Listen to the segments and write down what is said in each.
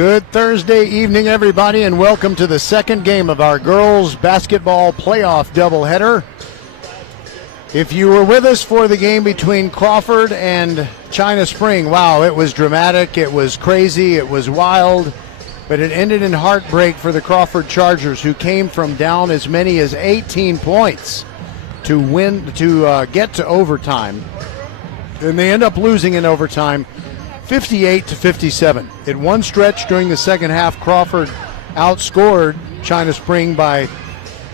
Good Thursday evening, everybody, and welcome to the second game of our girls basketball playoff doubleheader. If you were with us for the game between Crawford and China Spring, wow, it was dramatic, it was crazy, it was wild, but it ended in heartbreak for the Crawford Chargers, who came from down as many as 18 points to get to overtime. And they end up losing in overtime 58-57. At one stretch during the second half, Crawford outscored China Spring by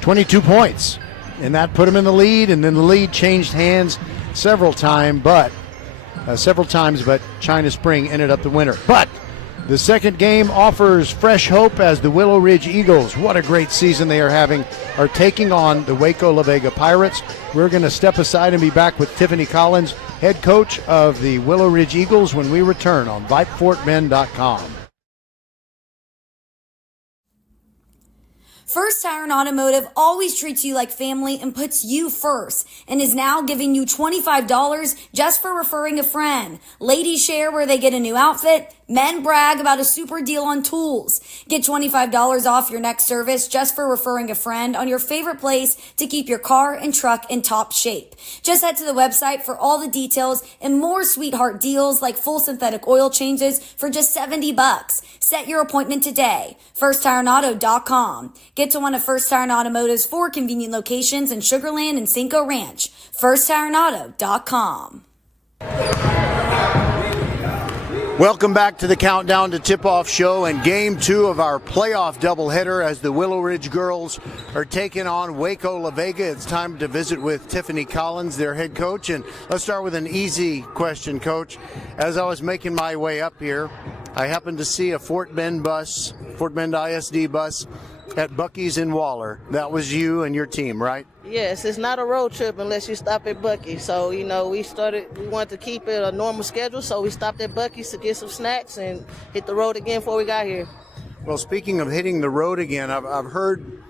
22 points. And that put them in the lead, and then the lead changed hands several times, but China Spring ended up the winner. But the second game offers fresh hope as the Willowridge Eagles, what a great season they are having, are taking on the Waco Vega Pirates. We're going to step aside and be back with Tiffany Collins, head coach of the Willowridge Eagles, when we return on VypeFortBend.com. First Tire Automotive always treats you like family and puts you first, and is now giving you $25 just for referring a friend. Ladies share where they get a new outfit. Men brag about a super deal on tools. Get $25 off your next service just for referring a friend on your favorite place to keep your car and truck in top shape. Just head to the website for all the details and more sweetheart deals like full synthetic oil changes for just $70. Set your appointment today. FirstTireAuto.com. Get to one of First Tire Automotive's 4 convenient locations in Sugar Land and Cinco Ranch. FirstTireAuto.com. Welcome back to the Countdown to Tip-Off show and game 2 of our playoff doubleheader as the Willowridge girls are taking on Waco Vega. It's time to visit with Tiffany Collins, their head coach. And let's start with an easy question, Coach. As I was making my way up here, I happened to see a Fort Bend ISD bus at Buc-ee's in Waller. That was you and your team, right? Yes, it's not a road trip unless you stop at Buc-ee's. So, we wanted to keep it a normal schedule, so we stopped at Buc-ee's to get some snacks and hit the road again before we got here. Well, speaking of hitting the road again, I've heard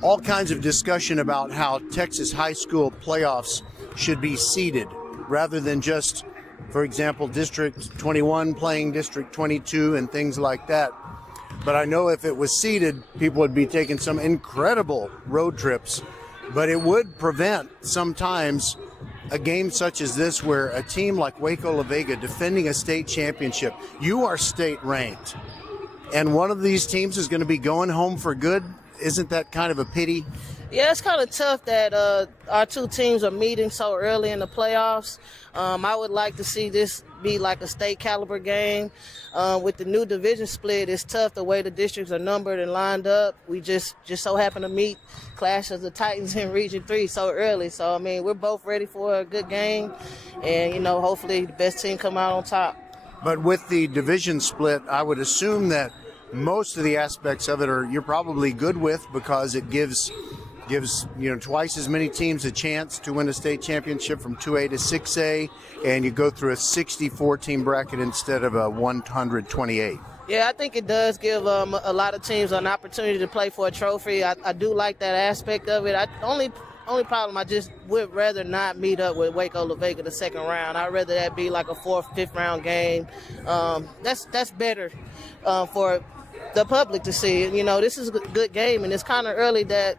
all kinds of discussion about how Texas high school playoffs should be seeded rather than just, for example, District 21 playing District 22 and things like that. But I know if it was seeded, people would be taking some incredible road trips. But it would prevent sometimes a game such as this where a team like Waco Vega defending a state championship, you are state ranked, and one of these teams is going to be going home for good. Isn't that kind of a pity? Yeah, it's kind of tough that our two teams are meeting so early in the playoffs. I would like to see this be like a state caliber game. With the new division split, it's tough the way the districts are numbered and lined up. We just so happen to meet Clash of the Titans in Region 3 so early. So, we're both ready for a good game. And, hopefully the best team come out on top. But with the division split, I would assume that most of the aspects of it you're probably good with, because it gives twice as many teams a chance to win a state championship from 2A to 6A, and you go through a 64-team bracket instead of a 128. Yeah, I think it does give a lot of teams an opportunity to play for a trophy. I do like that aspect of it. Only problem, I just would rather not meet up with Waco Vega the second round. I'd rather that be like a 4th, 5th round game. That's better for the public to see. This is a good game, and it's kind of early that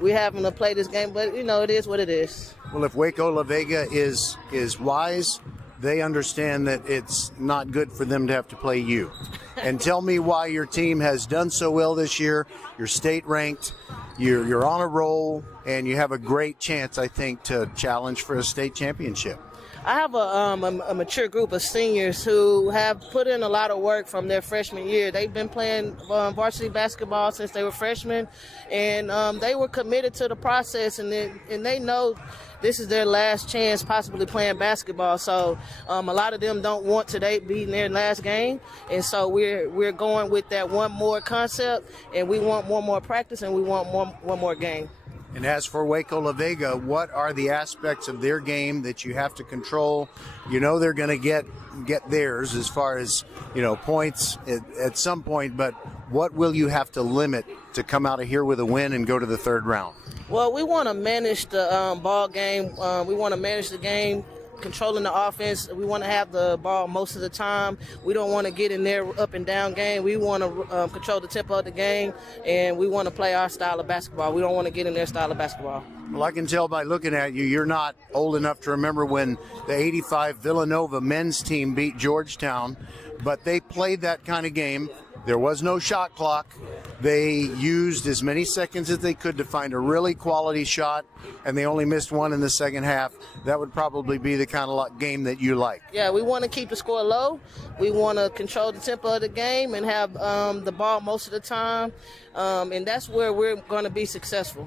we having to play this game, but it is what it is. Well, if Waco Vega is wise, they understand that it's not good for them to have to play you. And tell me why your team has done so well this year. You're state ranked, you're on a roll, and you have a great chance, I think, to challenge for a state championship. I have a mature group of seniors who have put in a lot of work from their freshman year. They've been playing varsity basketball since they were freshmen, and they were committed to the process, and they know this is their last chance possibly playing basketball. So a lot of them don't want today be in their last game, and so we're going with that one more concept, and we want one more practice, and we want one more game. And as for Waco Vega, what are the aspects of their game that you have to control? They're going to get theirs as far as, points at some point, but what will you have to limit to come out of here with a win and go to the third round? Well, we want to manage the ball game. We want to manage the game controlling the offense. We want to have the ball most of the time. We don't want to get in their up and down game. We want to control the tempo of the game, and we want to play our style of basketball. We don't want to get in their style of basketball. Well, I can tell by looking at you, you're not old enough to remember when the 85 Villanova men's team beat Georgetown, but they played that kind of game. There was no shot clock. They used as many seconds as they could to find a really quality shot, and they only missed one in the second half. That would probably be the kind of game that you like. Yeah, we want to keep the score low. We want to control the tempo of the game and have the ball most of the time, and that's where we're going to be successful.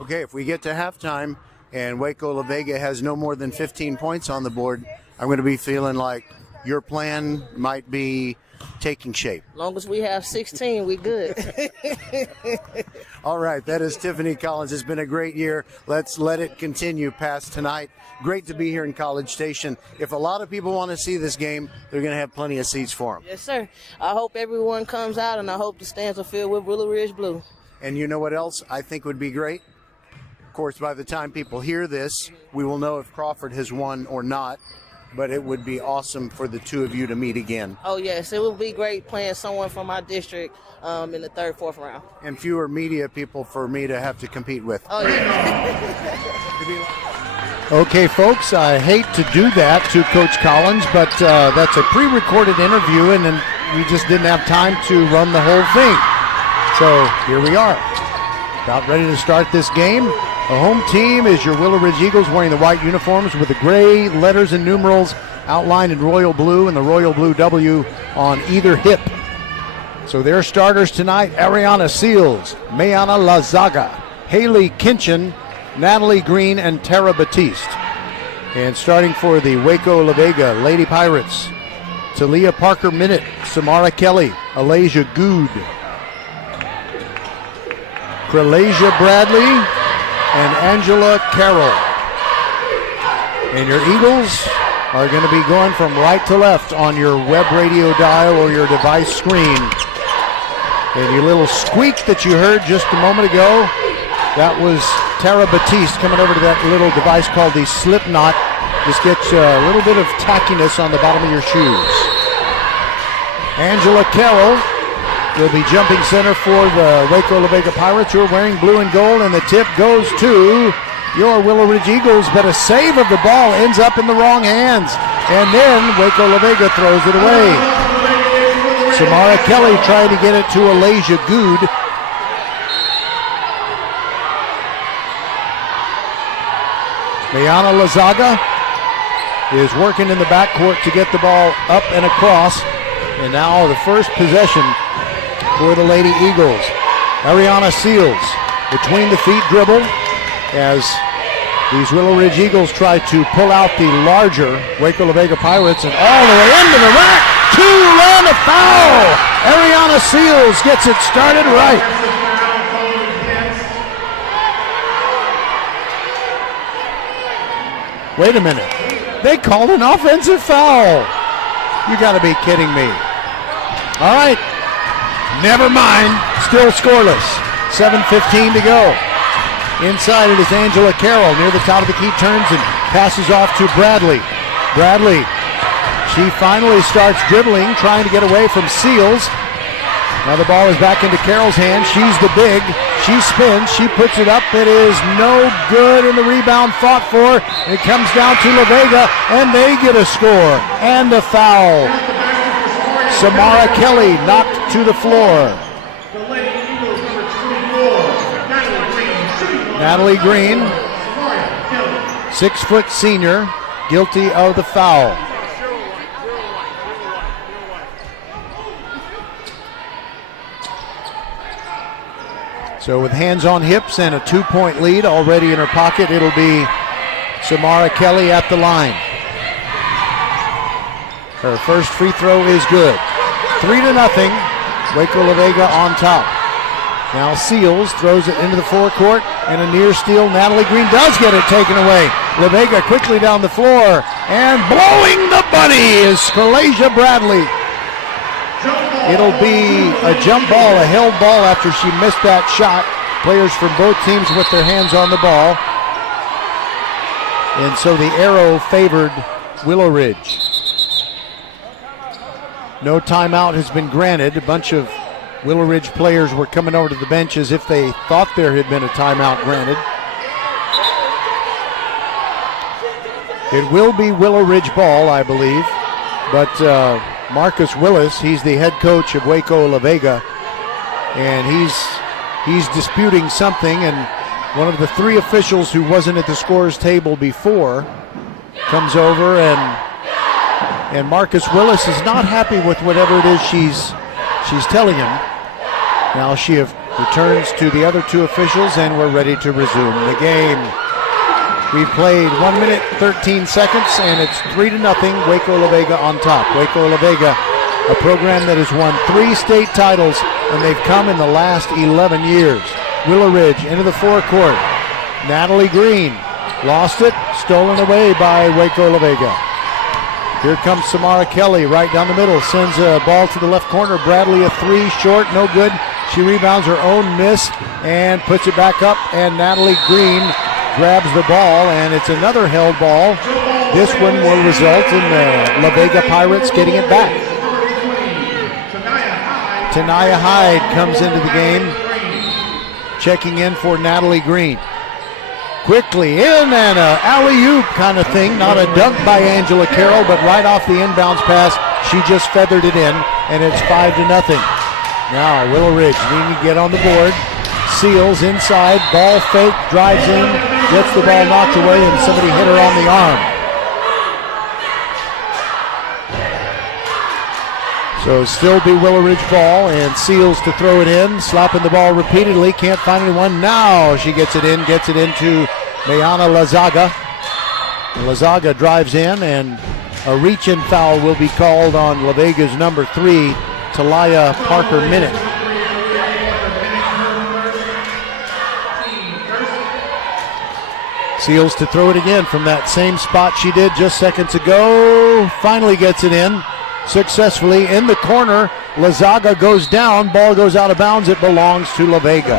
Okay, if we get to halftime and Waco La Vega has no more than 15 points on the board, I'm going to be feeling like your plan might be taking shape. As long as we have 16, we good. All right, that is Tiffany Collins. It's been a great year. Let's let it continue past tonight. Great to be here in College Station. If a lot of people want to see this game, they're going to have plenty of seats for them. Yes, sir. I hope everyone comes out, and I hope the stands are filled with Willowridge blue. And you know what else I think would be great? Of course, by the time people hear this, we will know if Crawford has won or not. But it would be awesome for the two of you to meet again. Oh, yes. It would be great playing someone from my district in the third, fourth round. And fewer media people for me to have to compete with. Oh, yeah. Okay, folks, I hate to do that to Coach Collins, but that's a pre-recorded interview, and then we just didn't have time to run the whole thing. So here we are, about ready to start this game. The home team is your Willowridge Eagles, wearing the white uniforms with the gray letters and numerals outlined in royal blue and the royal blue W on either hip. So their starters tonight: Ariana Seals, Mayana Lazaga, Haley Kinchin, Natalie Green, and Tara Batiste. And starting for the Waco La Vega Lady Pirates: Talia Parker Minute, Samara Kelly, Alasia Good, Kralasia Bradley, and Angela Carroll. And your Eagles are going to be going from right to left on your web radio dial or your device screen. And your little squeak that you heard just a moment ago, that was Tara Batiste coming over to that little device called the slip knot. Just gets a little bit of tackiness on the bottom of your shoes. Angela Carroll will be jumping center for the Waco La Vega Pirates, who are wearing blue and gold, and the tip goes to your Willowridge Eagles, but a save of the ball ends up in the wrong hands, and then Waco La Vega throws it away. Samara Kelly tried to get it to Alasia Good. Mayana Lazaga is working in the backcourt to get the ball up and across, and now the first possession for the Lady Eagles. Ariana Seals between the feet dribble as these Willowridge Eagles try to pull out the larger Waco La Vega Pirates, and all the way into the rack. Two-run, a foul. Ariana Seals gets it started right. Wait a minute. They called an offensive foul. You got to be kidding me. All right. Never mind, still scoreless. 7:15 to go. Inside it is Angela Carroll near the top of the key, turns and passes off to Bradley. Bradley, she finally starts dribbling, trying to get away from Seals. Now the ball is back into Carroll's hand. She's the big. She spins. She puts it up. It is no good, and the rebound fought for. It comes down to La Vega, and they get a score and a foul. Samara Kelly knocked to the floor. Natalie Green, 6-foot senior, guilty of the foul. So with hands on hips and a 2-point lead already in her pocket, it'll be Samara Kelly at the line. Her first free throw is good. 3-0. Waco La Vega on top. Now Seals throws it into the forecourt, and a near steal. Natalie Green does get it taken away. La Vega quickly down the floor, and blowing the bunny is Kralasia Bradley. It'll be a jump ball, a held ball after she missed that shot. Players from both teams with their hands on the ball. And so the arrow favored Willowridge. No timeout has been granted. A bunch of Willowridge players were coming over to the bench as if they thought there had been a timeout granted. It will be Willowridge ball, I believe. But Marcus Willis, he's the head coach of Waco La Vega, and he's disputing something, and one of the three officials who wasn't at the scorer's table before comes over, and Marcus Willis is not happy with whatever it is she's telling him. Now she returns to the other two officials, and we're ready to resume the game. We've played 1 minute, 13 seconds, and it's 3-0, Waco La Vega on top. Waco La Vega, a program that has won 3 state titles, and they've come in the last 11 years. Willowridge into the forecourt. Natalie Green lost it, stolen away by Waco La Vega. Here comes Samara Kelly right down the middle, sends a ball to the left corner. Bradley a 3, short, no good. She rebounds her own miss and puts it back up, and Natalie Green grabs the ball, and it's another held ball. This one will result in the La Vega Pirates getting it back. Tanaya Hyde comes into the game, checking in for Natalie Green. Quickly in, and an alley-oop kind of thing. Not a dunk by Angela Carroll, but right off the inbounds pass, she just feathered it in, and it's 5-0. Now Willowridge needing to get on the board. Seals inside, ball fake, drives in, gets the ball knocked away, and somebody hit her on the arm. So still be Willowridge ball, and Seals to throw it in, slapping the ball repeatedly, can't find anyone. Now she gets it into Mayana Lazaga. Lazaga drives in, and a reach-in foul will be called on La Vega's number 3, Talia Parker-Minnick. Seals to throw it again from that same spot she did just seconds ago. Finally gets it in successfully in the corner. Lazaga goes down. Ball goes out of bounds. It belongs to La Vega.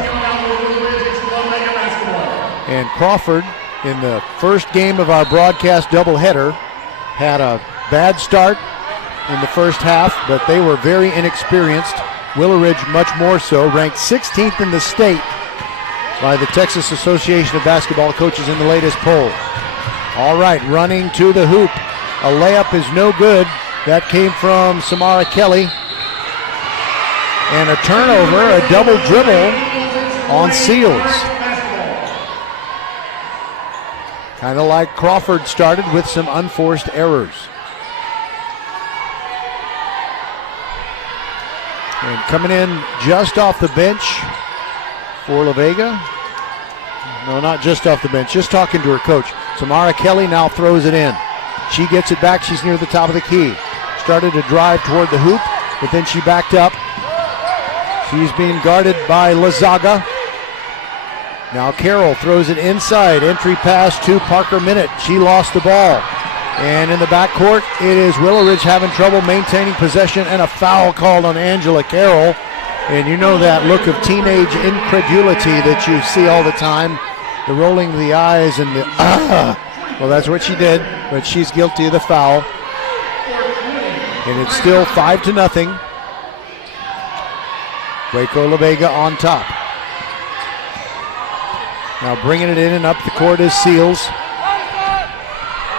And Crawford, in the first game of our broadcast doubleheader, had a bad start in the first half, but they were very inexperienced. Willowridge much more so, ranked 16th in the state by the Texas Association of Basketball Coaches in the latest poll. All right, running to the hoop. A layup is no good. That came from Samara Kelly. And a turnover, a double dribble on Seals. Kind of like Crawford started with some unforced errors. And coming in just off the bench for La Vega. No, not just off the bench, just talking to her coach. Samara Kelly now throws it in. She gets it back, she's near the top of the key. Started to drive toward the hoop, but then she backed up. She's being guarded by Lazaga. Now Carroll throws it inside. Entry pass to Parker-Minnick. She lost the ball. And in the backcourt, it is Willowridge having trouble maintaining possession, and a foul called on Angela Carroll. And you know that look of teenage incredulity that you see all the time. The rolling of the eyes and the Well, that's what she did, but she's guilty of the foul. And it's still 5-0. Waco La Vega on top. Now bringing it in and up the court is Seals.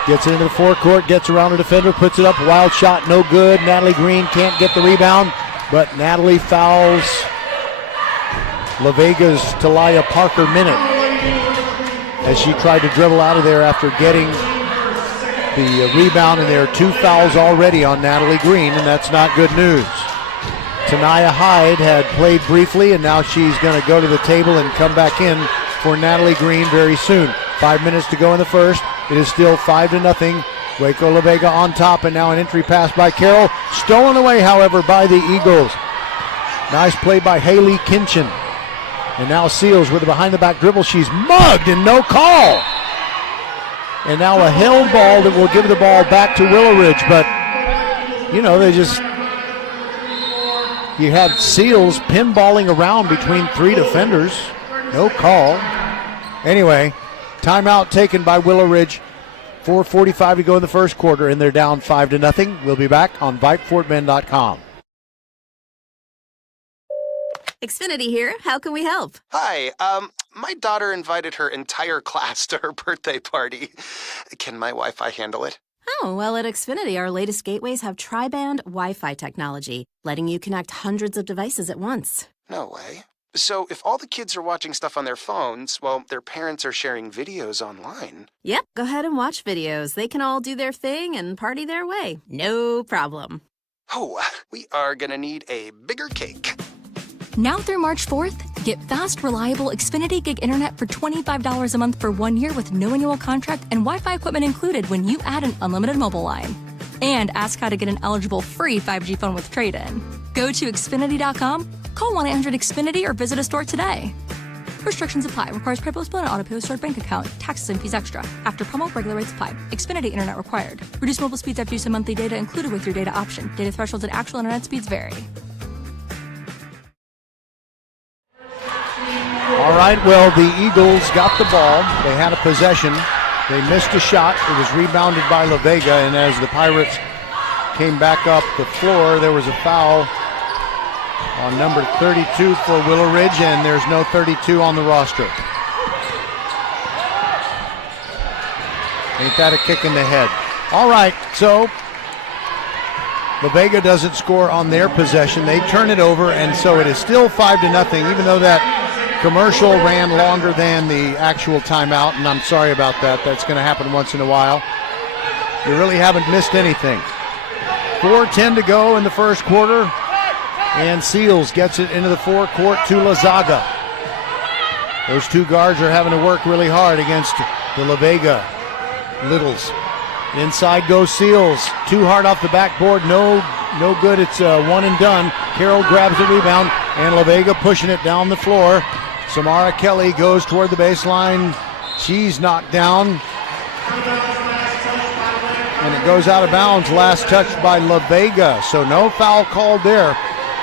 Gets it into the forecourt, gets around the defender, puts it up. Wild shot, no good. Natalie Green can't get the rebound, but Natalie fouls La Vega's Talia Parker-Minnick as she tried to dribble out of there after getting the rebound, and there are 2 fouls already on Natalie Green, and that's not good news. Tanaya Hyde had played briefly, and now she's going to go to the table and come back in for Natalie Green very soon. 5 minutes to go in the first. It is still 5-0. Waco La Vega on top, and now an entry pass by Carroll. Stolen away, however, by the Eagles. Nice play by Haley Kinchin. And now Seals with a behind-the-back dribble. She's mugged and no call. And now a held ball that will give the ball back to Willowridge. But, you know, you had Seals pinballing around between 3 defenders. No call. Anyway, timeout taken by Willowridge. 4:45 to go in the first quarter, and they're down 5-0. We'll be back on VypeFortBend.com. Xfinity here. How can we help? Hi, my daughter invited her entire class to her birthday party. Can my Wi-Fi handle it? Oh, well, at Xfinity, our latest gateways have tri-band Wi-Fi technology, letting you connect hundreds of devices at once. No way. So if all the kids are watching stuff on their phones, well, their parents are sharing videos online. Yep, go ahead and watch videos. They can all do their thing and party their way. No problem. Oh, we are gonna need a bigger cake. Now through March 4th, get fast, reliable Xfinity Gig Internet for $25 a month for 1 year with no annual contract and Wi-Fi equipment included when you add an unlimited mobile line. And ask how to get an eligible free 5G phone with trade-in. Go to Xfinity.com, call 1-800-XFINITY, or visit a store today. Restrictions apply. Requires PayPal split and auto-pay with stored bank account. Taxes and fees extra. After promo, regular rates apply. Xfinity Internet required. Reduced mobile speeds after use of monthly data included with your data option. Data thresholds and actual internet speeds vary. All right, well, the Eagles got the ball. They had a possession. They missed a shot. It was rebounded by Vega, and as the Pirates came back up the floor, there was a foul on number 32 for Willowridge, and there's no 32 on the roster. Ain't that a kick in the head? All right, so Vega doesn't score on their possession. They turn it over, and so it is still 5-0, even though that commercial ran longer than the actual timeout, and I'm sorry about that. That's going to happen once in a while. You really haven't missed anything. 4:10 to go in the first quarter, and Seals gets it into the forecourt to Lazaga. Those two guards are having to work really hard against the Vega Littles. Inside goes Seals. Too hard off the backboard. No good. It's one and done. Carroll grabs the rebound, and Vega pushing it down the floor. Samara Kelly goes toward the baseline. She's knocked down. And it goes out of bounds. Last touch by Vega. So no foul called there.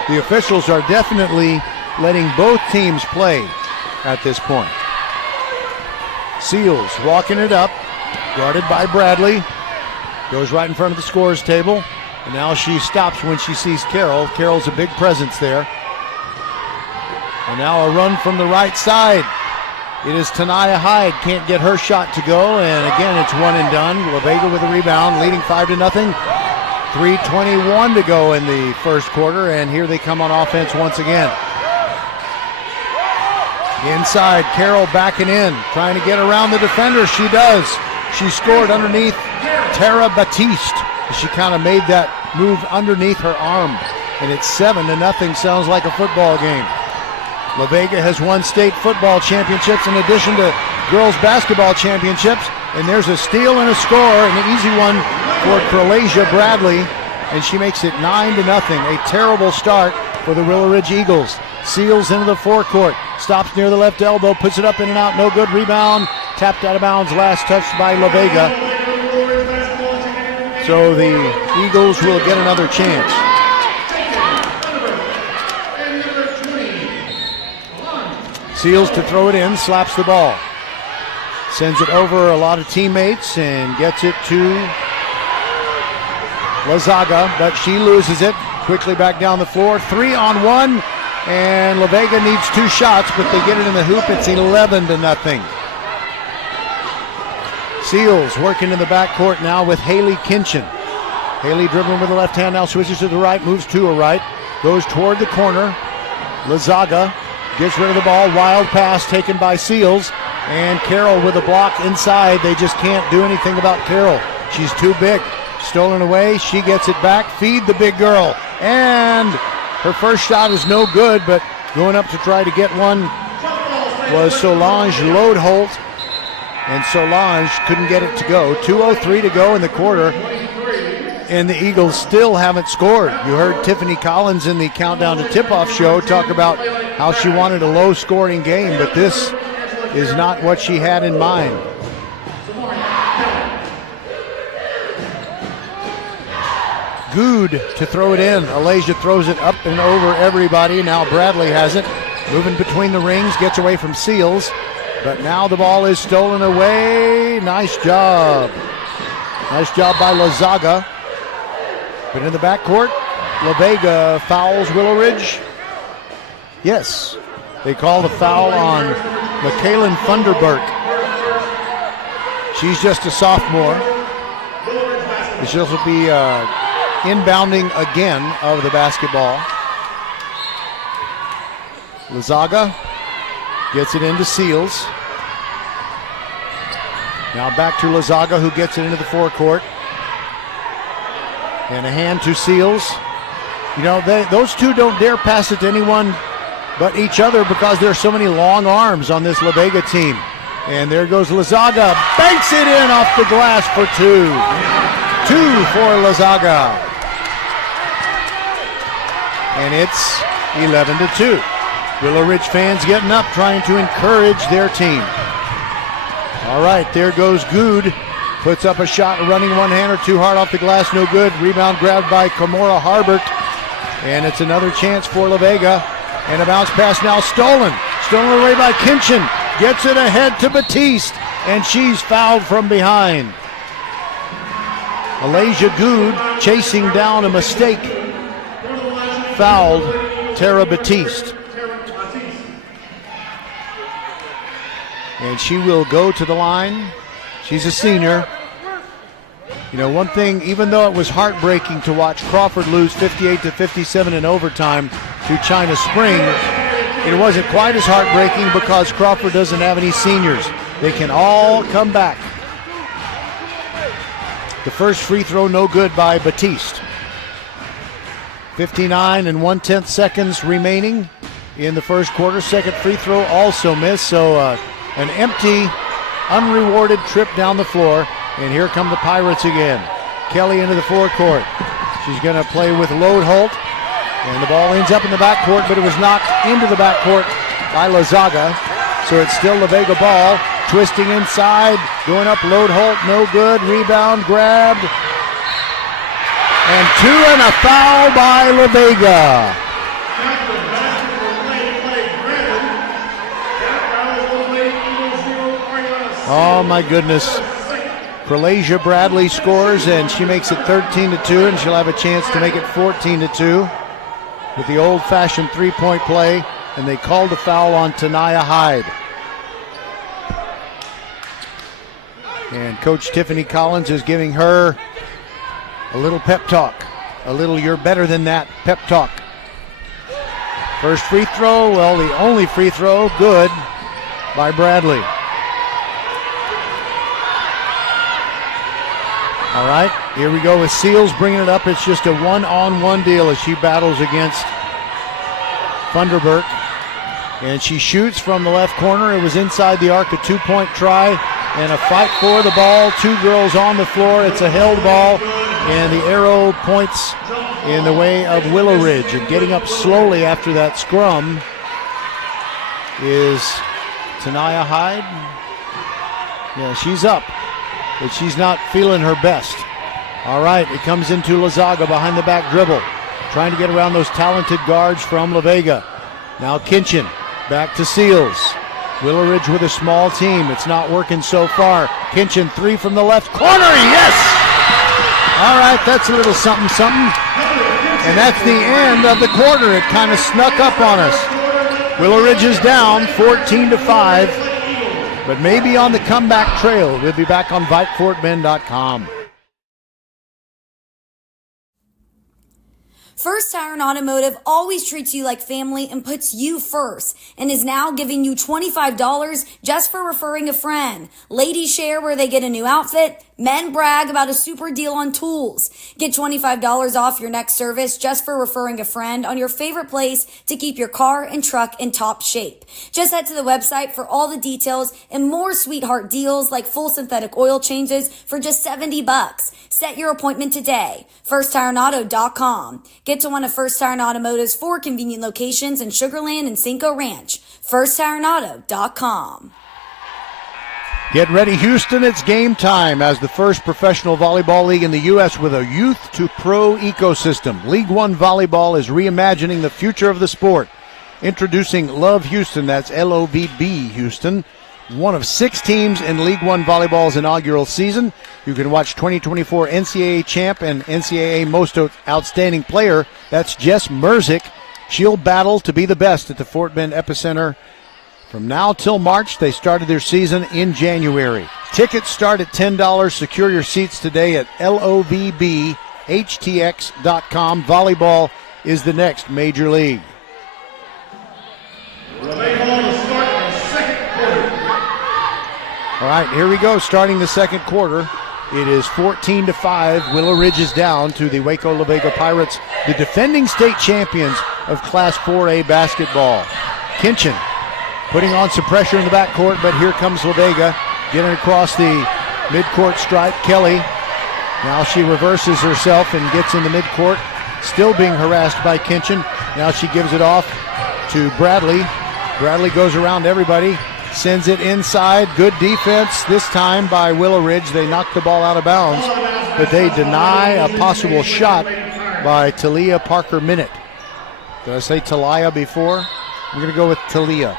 The officials are definitely letting both teams play at this point. Seals walking it up. Guarded by Bradley. Goes right in front of the scorer's table. And now she stops when she sees Carroll. Carroll's a big presence there. And now a run from the right side. It is Tanaya Hyde. Can't get her shot to go. And again, it's one and done. Vega with a rebound, leading 5-0. 3:21 to go in the first quarter. And here they come on offense once again. Inside, Carroll backing in, trying to get around the defender. She does. She scored underneath Tara Batiste. She kind of made that move underneath her arm. And it's 7-0. Sounds like a football game. Vega has won state football championships in addition to girls basketball championships. And there's a steal and a score, and an easy one for Cralasia Bradley. And she makes it 9-0. A terrible start for the Willowridge Eagles. Seals into the forecourt. Stops near the left elbow. Puts it up in and out. No good. Rebound. Tapped out of bounds. Last touch by Vega. So the Eagles will get another chance. Seals to throw it in, slaps the ball. Sends it over a lot of teammates and gets it to Lazaga, but she loses it. Quickly back down the floor. 3-on-1, and Vega needs two shots, but they get it in the hoop. It's 11-0. Seals working in the backcourt now with Haley Kinchin. Haley dribbling with the left hand, now switches to the right, moves to a right, goes toward the corner. Lazaga gets rid of the ball, wild pass taken by Seals, and Carroll with a block inside. They just can't do anything about Carroll. She's too big. Stolen away, she gets it back, feed the big girl, and her first shot is no good, but going up to try to get one was Solange Lodeholt, and Solange couldn't get it to go. 2:03 to go in the quarter, and the Eagles still haven't scored. You heard Tiffany Collins in the Countdown to Tip-Off show talk about how she wanted a low-scoring game, but this is not what she had in mind. Good to throw it in. Alasia throws it up and over everybody. Now Bradley has it. Moving between the rings, gets away from Seals. But now the ball is stolen away. Nice job Nice job by Lazaga. But in the backcourt, La Vega fouls Willowridge. Yes, they call the foul on Michaelin Funderburk. She's just a sophomore. She'll be inbounding again of the basketball. Lazaga gets it into Seals. Now back to Lazaga, who gets it into the forecourt. And a hand to Seals. You know, those two don't dare pass it to anyone but each other because there are so many long arms on this La Vega team. And there goes Lazaga, banks it in off the glass for two. Two for Lazaga. And it's 11-2. Willowridge fans getting up, trying to encourage their team. All right, there goes Good. Puts up a shot, running one-hander, too hard off the glass, no good. Rebound grabbed by Kamora Harbert. And it's another chance for La Vega. And a bounce pass now stolen. Stolen away by Kinchin. Gets it ahead to Batiste. And she's fouled from behind. Alasia Good chasing down a mistake. Fouled Tara Batiste. And she will go to the line. She's a senior. You know, one thing, even though it was heartbreaking to watch Crawford lose 58-57 in overtime to China Spring, it wasn't quite as heartbreaking because Crawford doesn't have any seniors. They can all come back. The first free throw no good by Batiste. 59 and 1/10 seconds remaining in the first quarter. Second free throw also missed, so an empty, unrewarded trip down the floor. And here come the Pirates again. Kelly into the forecourt. She's going to play with Lodeholt. And the ball ends up in the backcourt, but it was knocked into the backcourt by Lazaga. So it's still La Vega ball. Twisting inside, going up Lodeholt, no good. Rebound grabbed. And two and a foul by La Vega. Oh my goodness. Pralasia Bradley scores and she makes it 13-2, and she'll have a chance to make it 14-2 with the old-fashioned three-point play, and they called the foul on Tanaya Hyde. And Coach Tiffany Collins is giving her a little pep talk, a little "you're better than that" pep talk. First free throw, well, the only free throw, good by Bradley. All right, here we go with Seals bringing it up. It's just a one-on-one deal as she battles against Funderburk. And she shoots from the left corner. It was inside the arc, a two-point try, and a fight for the ball. Two girls on the floor. It's a held ball, and the arrow points in the way of Willowridge. And getting up slowly after that scrum is Tanaya Hyde. Yeah, she's up, but she's not feeling her best. All right, it comes into Lazaga behind the back dribble, trying to get around those talented guards from La Vega. Now Kinchin, back to Seals. Willowridge with a small team. It's not working so far. Kinchin, three from the left corner, yes! All right, that's a little something. And that's the end of the quarter. It kind of snuck up on us. Willowridge is down 14-5. But maybe on the comeback trail. We'll be back on VypeFortBend.com. First Tire Automotive always treats you like family and puts you first, and is now giving you $25 just for referring a friend. Ladies share where they get a new outfit. Men brag about a super deal on tools. Get $25 off your next service just for referring a friend on your favorite place to keep your car and truck in top shape. Just head to the website for all the details and more sweetheart deals like full synthetic oil changes for just $70. Set your appointment today. FirstTireAuto.com. Get to one of First Tire Automotive's 4 convenient locations in Sugar Land and Cinco Ranch. FirstTireAuto.com. Get ready, Houston. It's game time as the first professional volleyball league in the U.S. with a youth to pro ecosystem. League One Volleyball is reimagining the future of the sport. Introducing Love Houston, that's LOVB Houston, one of 6 teams in League One Volleyball's inaugural season. You can watch 2024 NCAA champ and NCAA most outstanding player. That's Jess Merzick. She'll battle to be the best at the Fort Bend Epicenter. From now till March, they started their season in January. Tickets start at $10. Secure your seats today at lovbhtx.com. Volleyball is the next major league. All right, here we go, starting the second quarter. It is 14-5. Willowridge is down to the Waco La Vega Pirates, the defending state champions of Class 4A basketball. Kinchin putting on some pressure in the backcourt, but here comes La Vega getting across the midcourt stripe. Kelly, now she reverses herself and gets in the midcourt, still being harassed by Kinchin. Now she gives it off to Bradley. Bradley goes around everybody, sends it inside. Good defense this time by Willowridge. They knocked the ball out of bounds, but they deny a possible shot by Talia Parker-Minute. Did I say Talia before? I'm going to go with Talia.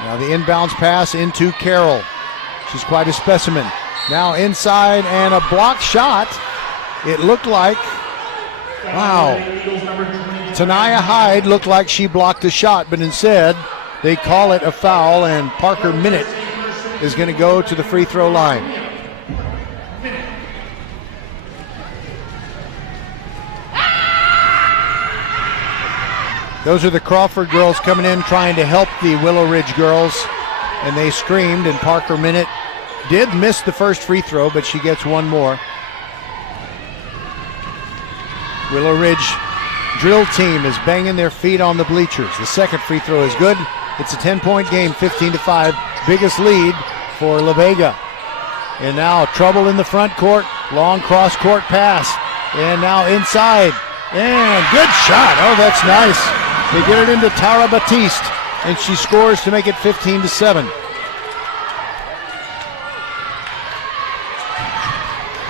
Now the inbounds pass into Carroll. She's quite a specimen. Now inside and a blocked shot. It looked like, wow, Tanaya Hyde looked like she blocked a shot, but instead they call it a foul, and Parker-Minute is going to go to the free throw line. Those are the Crawford girls coming in trying to help the Willowridge girls, and they screamed, and Parker-Minute did miss the first free throw, but she gets one more. Willowridge drill team is banging their feet on the bleachers. The second free throw is good. It's a 10-point game, 15-5. Biggest lead for La Vega. And now trouble in the front court. Long cross-court pass. And now inside. And good shot. Oh, that's nice. They get it into Tara Batiste, and she scores to make it 15-7.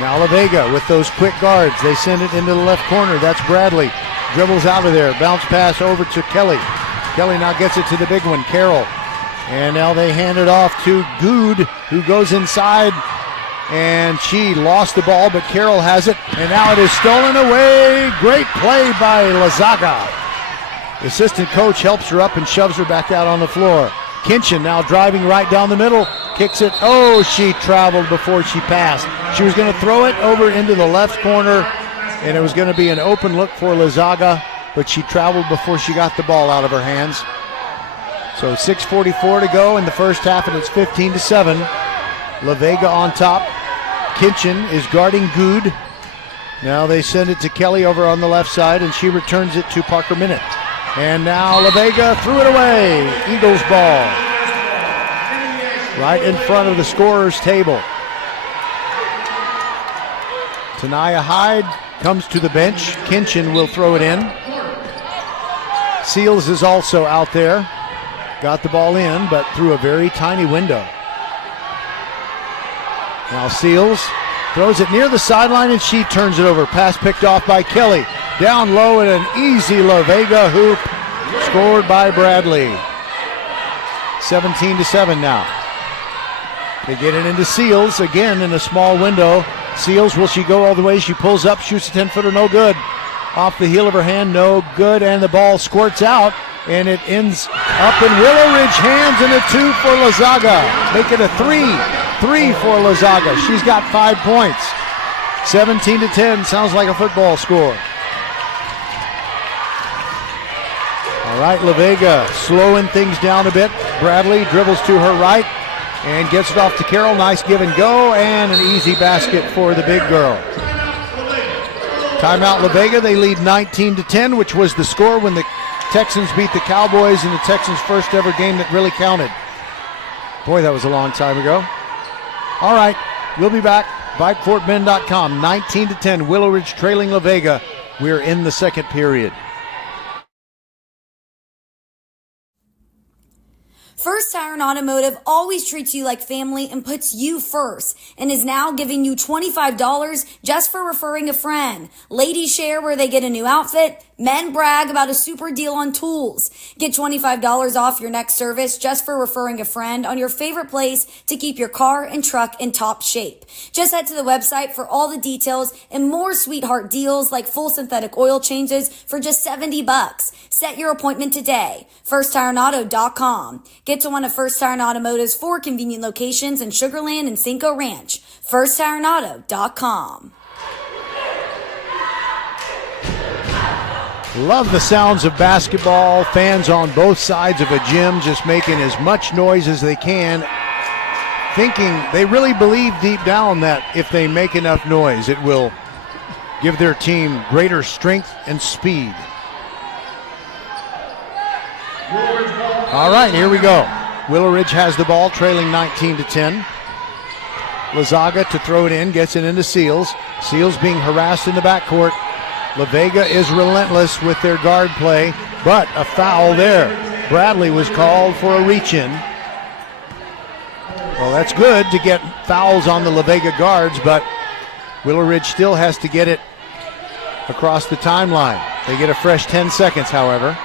Now La Vega with those quick guards. They send it into the left corner. That's Bradley. Dribbles out of there. Bounce pass over to Kelly. Kelly now gets it to the big one, Carroll. And now they hand it off to Good, who goes inside. And she lost the ball, but Carroll has it. And now it is stolen away. Great play by Lazaga. The assistant coach helps her up and shoves her back out on the floor. Kinchin now driving right down the middle. Kicks it. Oh, she traveled before she passed. She was going to throw it over into the left corner, and it was going to be an open look for Lazaga, but she traveled before she got the ball out of her hands. So 6:44 to go in the first half, and it's 15-7. La Vega on top. Kinchin is guarding Good. Now they send it to Kelly over on the left side, and she returns it to Parker-Minute. And now La Vega threw it away. Eagles ball. Right in front of the scorer's table. Tanaya Hyde comes to the bench. Kinchin will throw it in. Seals is also out there. Got the ball in, but through a very tiny window. Now Seals throws it near the sideline, and she turns it over. Pass picked off by Kelly. Down low and an easy La Vega hoop. Scored by Bradley. 17-7 now. They get it into Seals again in a small window. Seals, will she go all the way? She pulls up, shoots a 10-footer, no good. Off the heel of her hand, no good, and the ball squirts out, and it ends up in Willowridge hands, and a 2 for Lazaga. Make it a 3 for Lazaga. She's got 5 points. 17-10, sounds like a football score. All right, La Vega slowing things down a bit. Bradley dribbles to her right and gets it off to Carroll. Nice give and go, and an easy basket for the big girl. Timeout La Vega. They lead 19-10, which was the score when the Texans beat the Cowboys in the Texans' first ever game that really counted. Boy, that was a long time ago. All right, we'll be back. VypeFortBend.com, 19-10, Willowridge trailing La Vega. We're in the second period. First Tire Automotive always treats you like family and puts you first, and is now giving you $25 just for referring a friend. Ladies share where they get a new outfit, Men brag about a super deal on tools. Get $25 off your next service just for referring a friend on your favorite place to keep your car and truck in top shape. Just head to the website for all the details and more sweetheart deals like full synthetic oil changes for just $70. Set your appointment today. FirstTireAuto.com. Get to one of First Tire and Automotive's 4 convenient locations in Sugar Land and Cinco Ranch. FirstTireAuto.com. Love the sounds of basketball. Fans on both sides of a gym just making as much noise as they can, thinking they really believe deep down that if they make enough noise, it will give their team greater strength and speed. All right, here we go. Willowridge has the ball, trailing 19-10. Lazaga to throw it in, gets it into Seals. Seals being harassed in the backcourt. Vega is relentless with their guard play, but a foul there. Bradley was called for a reach-in. Well, that's good to get fouls on the Vega guards, but Willowridge still has to get it across the timeline. They get a fresh 10 seconds, however.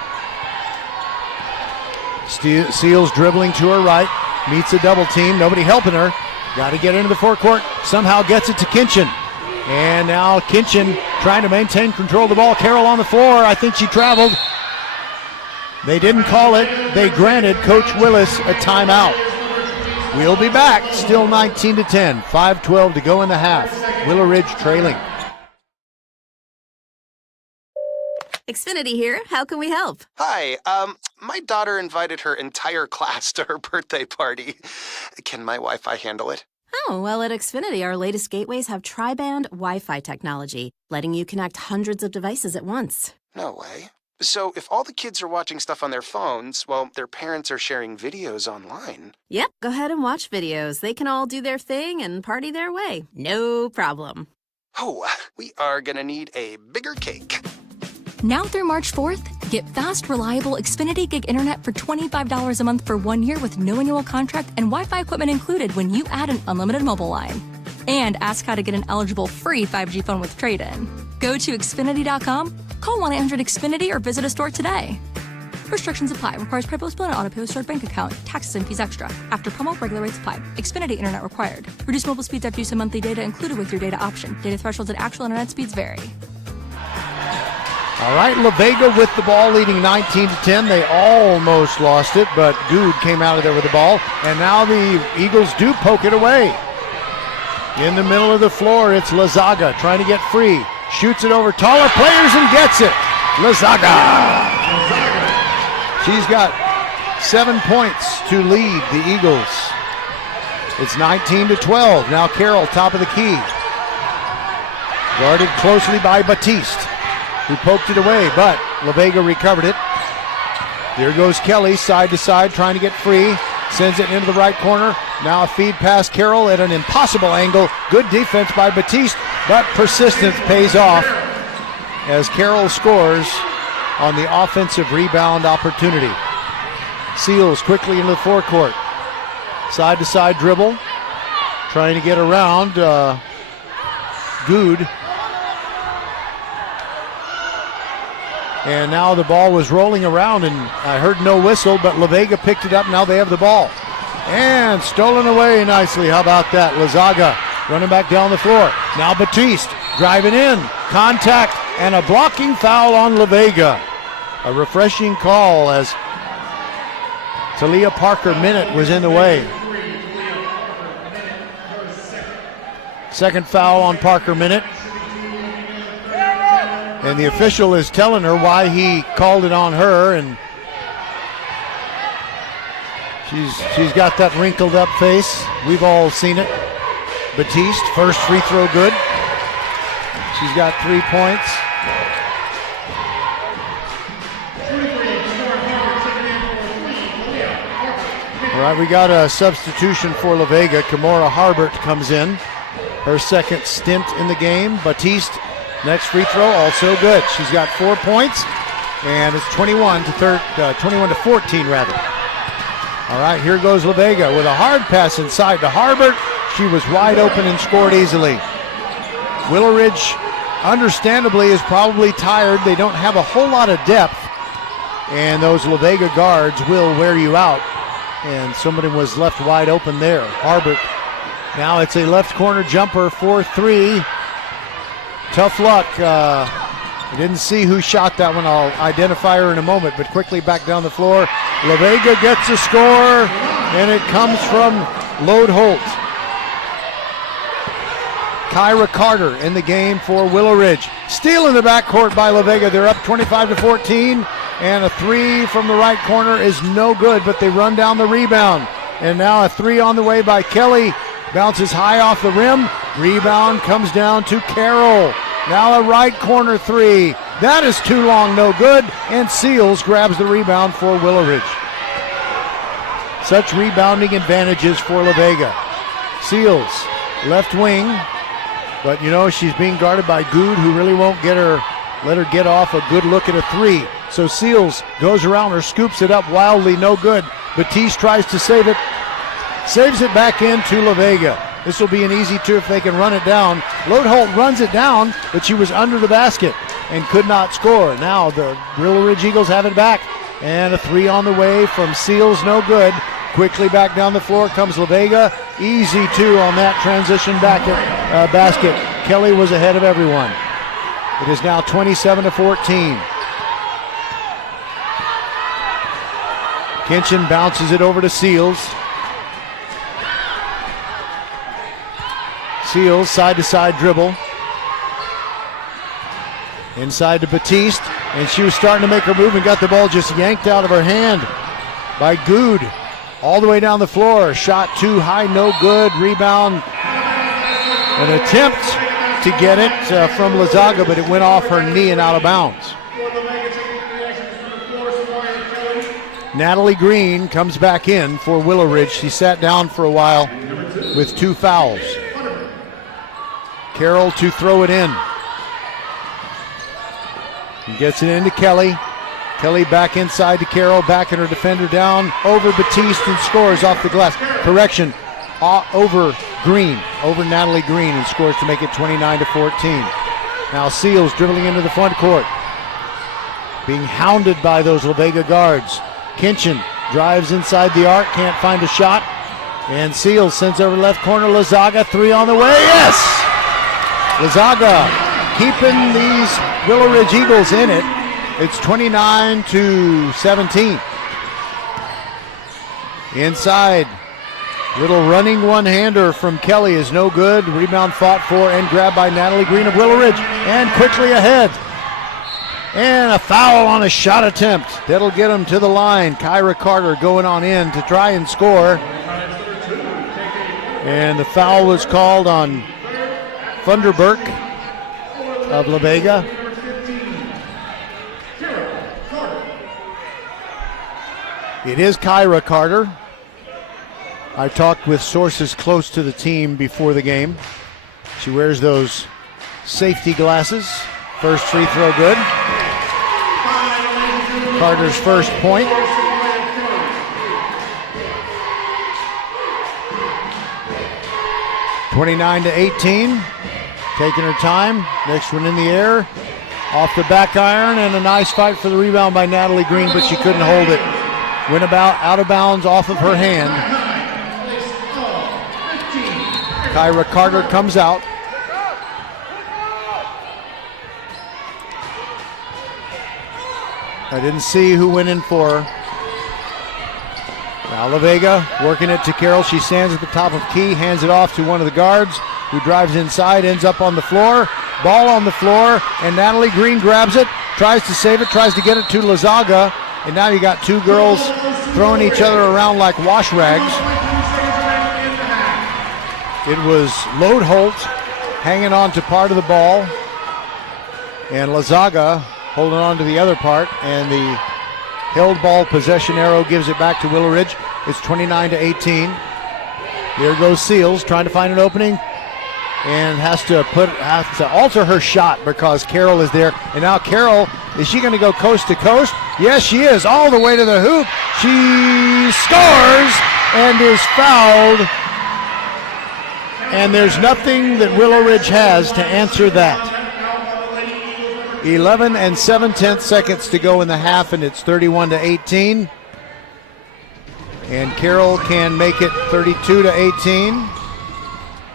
Seals dribbling to her right, meets a double team, nobody helping her. Got to get into the forecourt, somehow gets it to Kinchin. And now Kinchin trying to maintain control of the ball. Carroll on the floor. I think she traveled. They didn't call it. They granted Coach Willis a timeout. We'll be back. Still 19-10. 5:12 to go in the half. Willowridge trailing. Xfinity here. How can we help? Hi, my daughter invited her entire class to her birthday party. Can my Wi-Fi handle it? Oh, well, at Xfinity, our latest gateways have tri-band Wi-Fi technology, letting you connect hundreds of devices at once. No way. So if all the kids are watching stuff on their phones, well, their parents are sharing videos online. Yep, go ahead and watch videos. They can all do their thing and party their way. No problem. Oh, we are gonna need a bigger cake. Now through March 4th, get fast, reliable Xfinity Gig Internet for $25 a month for 1 year with no annual contract and Wi-Fi equipment included when you add an unlimited mobile line. And ask how to get an eligible free 5G phone with trade-in. Go to Xfinity.com, call 1-800-XFINITY or visit a store today. Restrictions apply. Requires PayPal and auto-pay stored bank account. Taxes and fees extra. After promo, regular rates apply. Xfinity Internet required. Reduced mobile speeds after use of monthly data included with your data option. Data thresholds and actual internet speeds vary. All right, Vega with the ball, leading 19-10. They almost lost it, but Good came out of there with the ball. And now the Eagles do poke it away. In the middle of the floor, it's Lazaga trying to get free. Shoots it over taller players and gets it. Lazaga! She's got 7 points to lead the Eagles. It's 19-12. Now Carroll, top of the key. Guarded closely by Batiste, who poked it away, but Vega recovered it. Here goes Kelly, side to side, trying to get free. Sends it into the right corner. Now a feed past Carroll at an impossible angle. Good defense by Batiste, but persistence pays off as Carroll scores on the offensive rebound opportunity. Seals quickly into the forecourt. Side to side dribble. Trying to get around Good. And now the ball was rolling around, and I heard no whistle, but Vega picked it up. Now they have the ball. And stolen away nicely. How about that? Lazaga running back down the floor. Now Batiste driving in. Contact and a blocking foul on Vega. A refreshing call as Talia Parker-Minute was in the way. Second foul on Parker-Minute. And the official is telling her why he called it on her, and she's got that wrinkled up face. We've all seen it. Batiste, first free throw good. She's got 3 points. All right, we got a substitution for Vega. Kimora Harbert comes in. Her second stint in the game. Batiste, next free throw, also good. She's got 4 points, and it's 21-14 rather. All right, here goes Vega with a hard pass inside to Harbert. She was wide open and scored easily. Willowridge understandably is probably tired. They don't have a whole lot of depth, and those La Vega guards will wear you out. And somebody was left wide open there. Harbert. Now it's a left corner jumper for 3. Tough luck. I didn't see who shot that one. I'll identify her in a moment, but quickly back down the floor. La Vega gets a score, and it comes from Lode Holt. Kyra Carter in the game for Willowridge. Steal in the backcourt by La Vega. They're up 25-14, and a 3 from the right corner is no good, but they run down the rebound. And now a 3 on the way by Kelly. Bounces high off the rim. Rebound comes down to Carroll. Now a right corner 3. That is too long, no good. And Seals grabs the rebound for Willowridge. Such rebounding advantages for La Vega. Seals, left wing. But, you know, she's being guarded by Good, who really won't let her get off a good look at a 3. So Seals goes around her, scoops it up wildly, no good. Batiste tries to save it. Saves it back into La Vega. This will be an easy 2 if they can run it down. Lode Holt runs it down, but she was under the basket and could not score. Now the Willowridge Eagles have it back. And a 3 on the way from Seals, no good. Quickly back down the floor comes La Vega. Easy 2 on that transition basket. Kelly was ahead of everyone. It is now 27-14. Kinchin bounces it over to Seals. Seals, side-to-side dribble. Inside to Batiste, and she was starting to make her move and got the ball just yanked out of her hand by Good. All the way down the floor. Shot too high, no good. Rebound. An attempt to get it from Lazaga, but it went off her knee and out of bounds. Natalie Green comes back in for Willowridge. She sat down for a while with 2 fouls. Carroll to throw it in. He gets it into Kelly. Kelly back inside to Carroll, backing her defender down over Batiste and scores off the glass. Correction, over Green, over Natalie Green, and scores to make it 29-14. Now Seals dribbling into the front court. Being hounded by those La Vega guards. Kinchin drives inside the arc, can't find a shot. And Seals sends over left corner, Lazaga, 3 on the way, yes! Lazaga keeping these Willowridge Eagles in it. It's 29-17. Inside, little running one-hander from Kelly is no good. Rebound fought for and grabbed by Natalie Green of Willowridge, and quickly ahead. And a foul on a shot attempt. That'll get them to the line. Kyra Carter going on in to try and score. And the foul was called on Funderburk of La Vega. It is Kyra Carter. I talked with sources close to the team before the game. She wears those safety glasses. First free throw good. Carter's first point. (29-18). Taking her time. Next one in the air. Off the back iron, and a nice fight for the rebound by Natalie Green, but she couldn't hold it. Went about out of bounds off of her hand. Kyra Carter comes out. I didn't see who went in for her. Now La Vega working it to Carroll. She stands at the top of key, hands it off to one of the guards who drives inside, ends up on the floor. Ball on the floor, and Natalie Green grabs it, tries to save it, tries to get it to Lazaga, and now you got 2 girls throwing each other around like wash rags. It was Lode Holt hanging on to part of the ball, and Lazaga holding on to the other part, and the held ball possession arrow gives it back to Willowridge. It's 29-18. Here goes Seals trying to find an opening, and has to alter her shot because Carroll is there. And now Carroll, is she going to go coast to coast? Yes, she is, all the way to the hoop. She scores and is fouled. And there's nothing that Willowridge has to answer that. 11 and 7/10 seconds to go in the half, and it's 31-18. And Carroll can make it 32-18.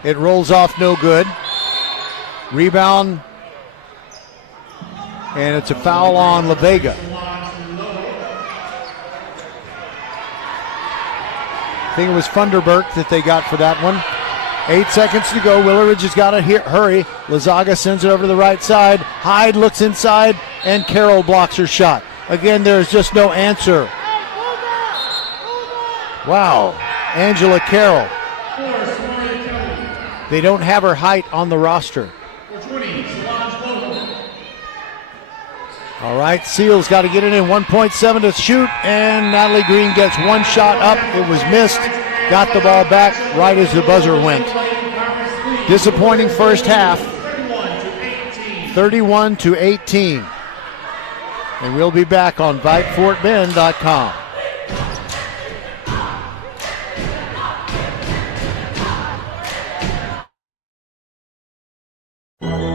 It rolls off no good. Rebound, and it's a foul on Vega. I think it was Funderburk that they got for that one. 8 seconds to go. Willowridge has got to hurry. Lazaga sends it over to the right side. Hyde looks inside, and Carroll blocks her shot. Again, there's just no answer. Wow, Angela Carroll. They don't have her height on the roster. All right, Seals got to get it in. 1.7 to shoot, and Natalie Green gets one shot up. It was missed. Got the ball back right as the buzzer went. Disappointing first half. 31-18. And we'll be back on VypeFortBend.com.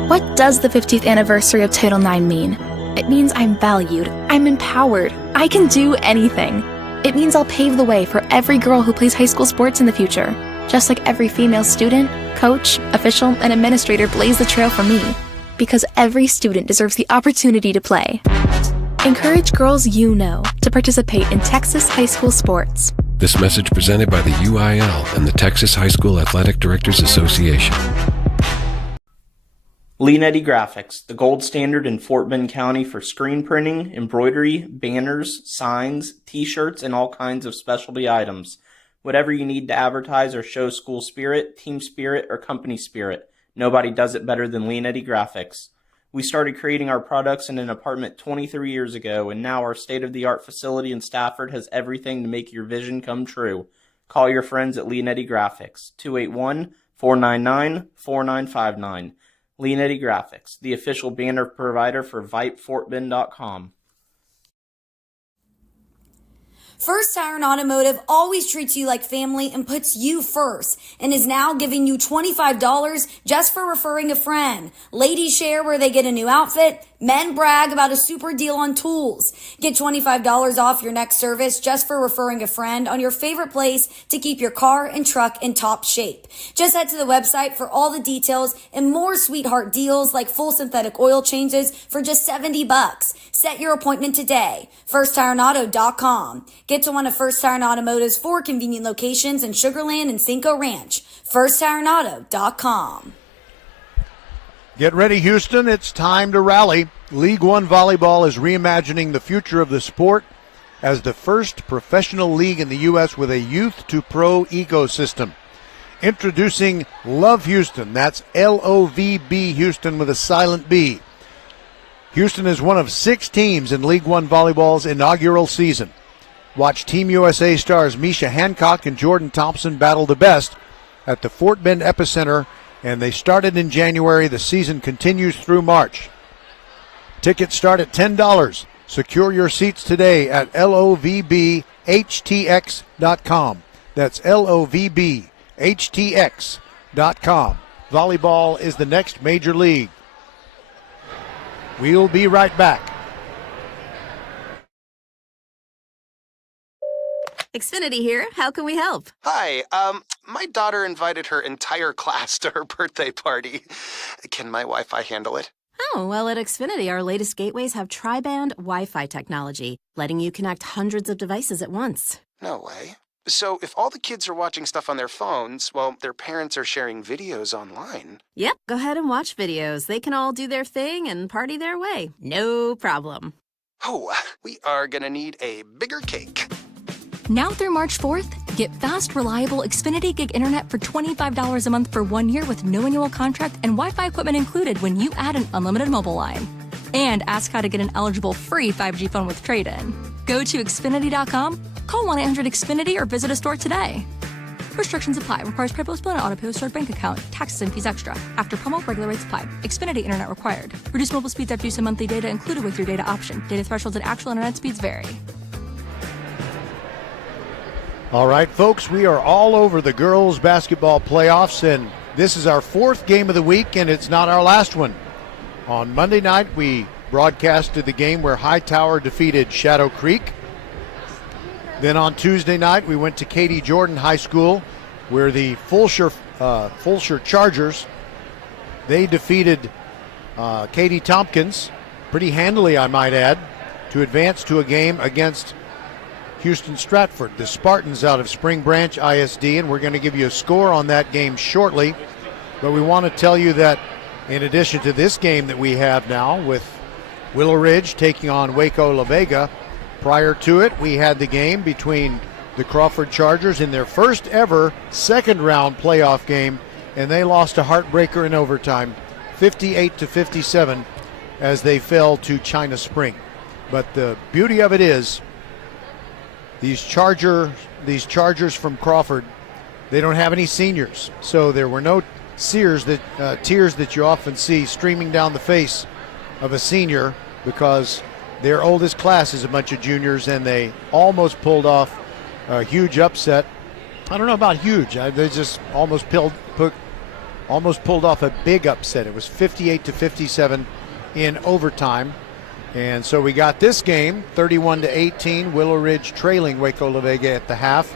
What does the 50th anniversary of Title IX mean? It means I'm valued, I'm empowered, I can do anything. It means I'll pave the way for every girl who plays high school sports in the future, just like every female student, coach, official, and administrator blaze the trail for me, because every student deserves the opportunity to play. Encourage girls you know to participate in Texas high school sports. This message presented by the UIL and the Texas High School Athletic Directors Association. Leanetti Graphics, the gold standard in Fort Bend County for screen printing, embroidery, banners, signs, t-shirts, and all kinds of specialty items. Whatever you need to advertise or show school spirit, team spirit, or company spirit, nobody does it better than Leanetti Graphics. We started creating our products in an apartment 23 years ago, and now our state-of-the-art facility in Stafford has everything to make your vision come true. Call your friends at Leanetti Graphics, 281-499-4959. Leanetti Graphics, the official banner provider for VypeFortBend.com. First Tire and Automotive always treats you like family and puts you first, and is now giving you $25 just for referring a friend. Ladies share where they get a new outfit. Men brag about a super deal on tools. Get $25 off your next service just for referring a friend on your favorite place to keep your car and truck in top shape. Just head to the website for all the details and more sweetheart deals like full synthetic oil changes for just $70. Set your appointment today. FirstTireAndAuto.com. Get to one of First Tire and Automotive's 4 convenient locations in Sugar Land and Cinco Ranch. FirstTireAndAuto.com. Get ready, Houston. It's time to rally. League One Volleyball is reimagining the future of the sport as the first professional league in the U.S. with a youth-to-pro ecosystem. Introducing Love Houston. That's L-O-V-B Houston with a silent B. Houston is one of 6 teams in League One Volleyball's inaugural season. Watch Team USA stars Misha Hancock and Jordan Thompson battle the best at the Fort Bend Epicenter, and they started in January. The season continues through March. Tickets start at $10. Secure your seats today at LOVBHTX.com. That's LOVBHTX.com. Volleyball is the next major league. We'll be right back. Xfinity here. How can we help? Hi, my daughter invited her entire class to her birthday party. Can my Wi-Fi handle it? Oh, well, at Xfinity, our latest gateways have tri-band Wi-Fi technology, letting you connect hundreds of devices at once. No way. So if all the kids are watching stuff on their phones, well, their parents are sharing videos online. Yep, go ahead and watch videos. They can all do their thing and party their way. No problem. Oh, we are gonna need a bigger cake. Now through March 4th, get fast, reliable Xfinity Gig Internet for $25 a month for 1 year with no annual contract and Wi-Fi equipment included when you add an unlimited mobile line. And ask how to get an eligible free 5G phone with trade-in. Go to Xfinity.com, call 1-800-XFINITY, or visit a store today. Restrictions apply. Requires PayPal split and auto-pay with stored bank account. Taxes and fees extra. After promo, regular rates apply. Xfinity Internet required. Reduced mobile speeds after use of monthly data included with your data option. Data thresholds and actual internet speeds vary. All right, folks, we are all over the girls' basketball playoffs, and this is our 4th game of the week, and it's not our last one. On Monday night, we broadcasted the game where Hightower defeated Shadow Creek. Then on Tuesday night, we went to Katy Jordan High School, where the Fulshire Chargers, they defeated Katy Tompkins pretty handily, I might add, to advance to a game against Houston Stratford, the Spartans out of Spring Branch ISD, and we're going to give you a score on that game shortly. But we want to tell you that in addition to this game that we have now with Willowridge taking on Waco La Vega, prior to it we had the game between the Crawford Chargers in their first ever second round playoff game, and they lost a heartbreaker in overtime, 58-57, as they fell to China Spring. But the beauty of it is these Chargers from Crawford, they don't have any seniors, so there were no tears that you often see streaming down the face of a senior, because their oldest class is a bunch of juniors, and they almost pulled off a huge upset. I don't know about huge. They just almost pulled off a big upset. It was 58-57 in overtime. And so we got this game 31-18, Willowridge trailing Waco La Vega at the half.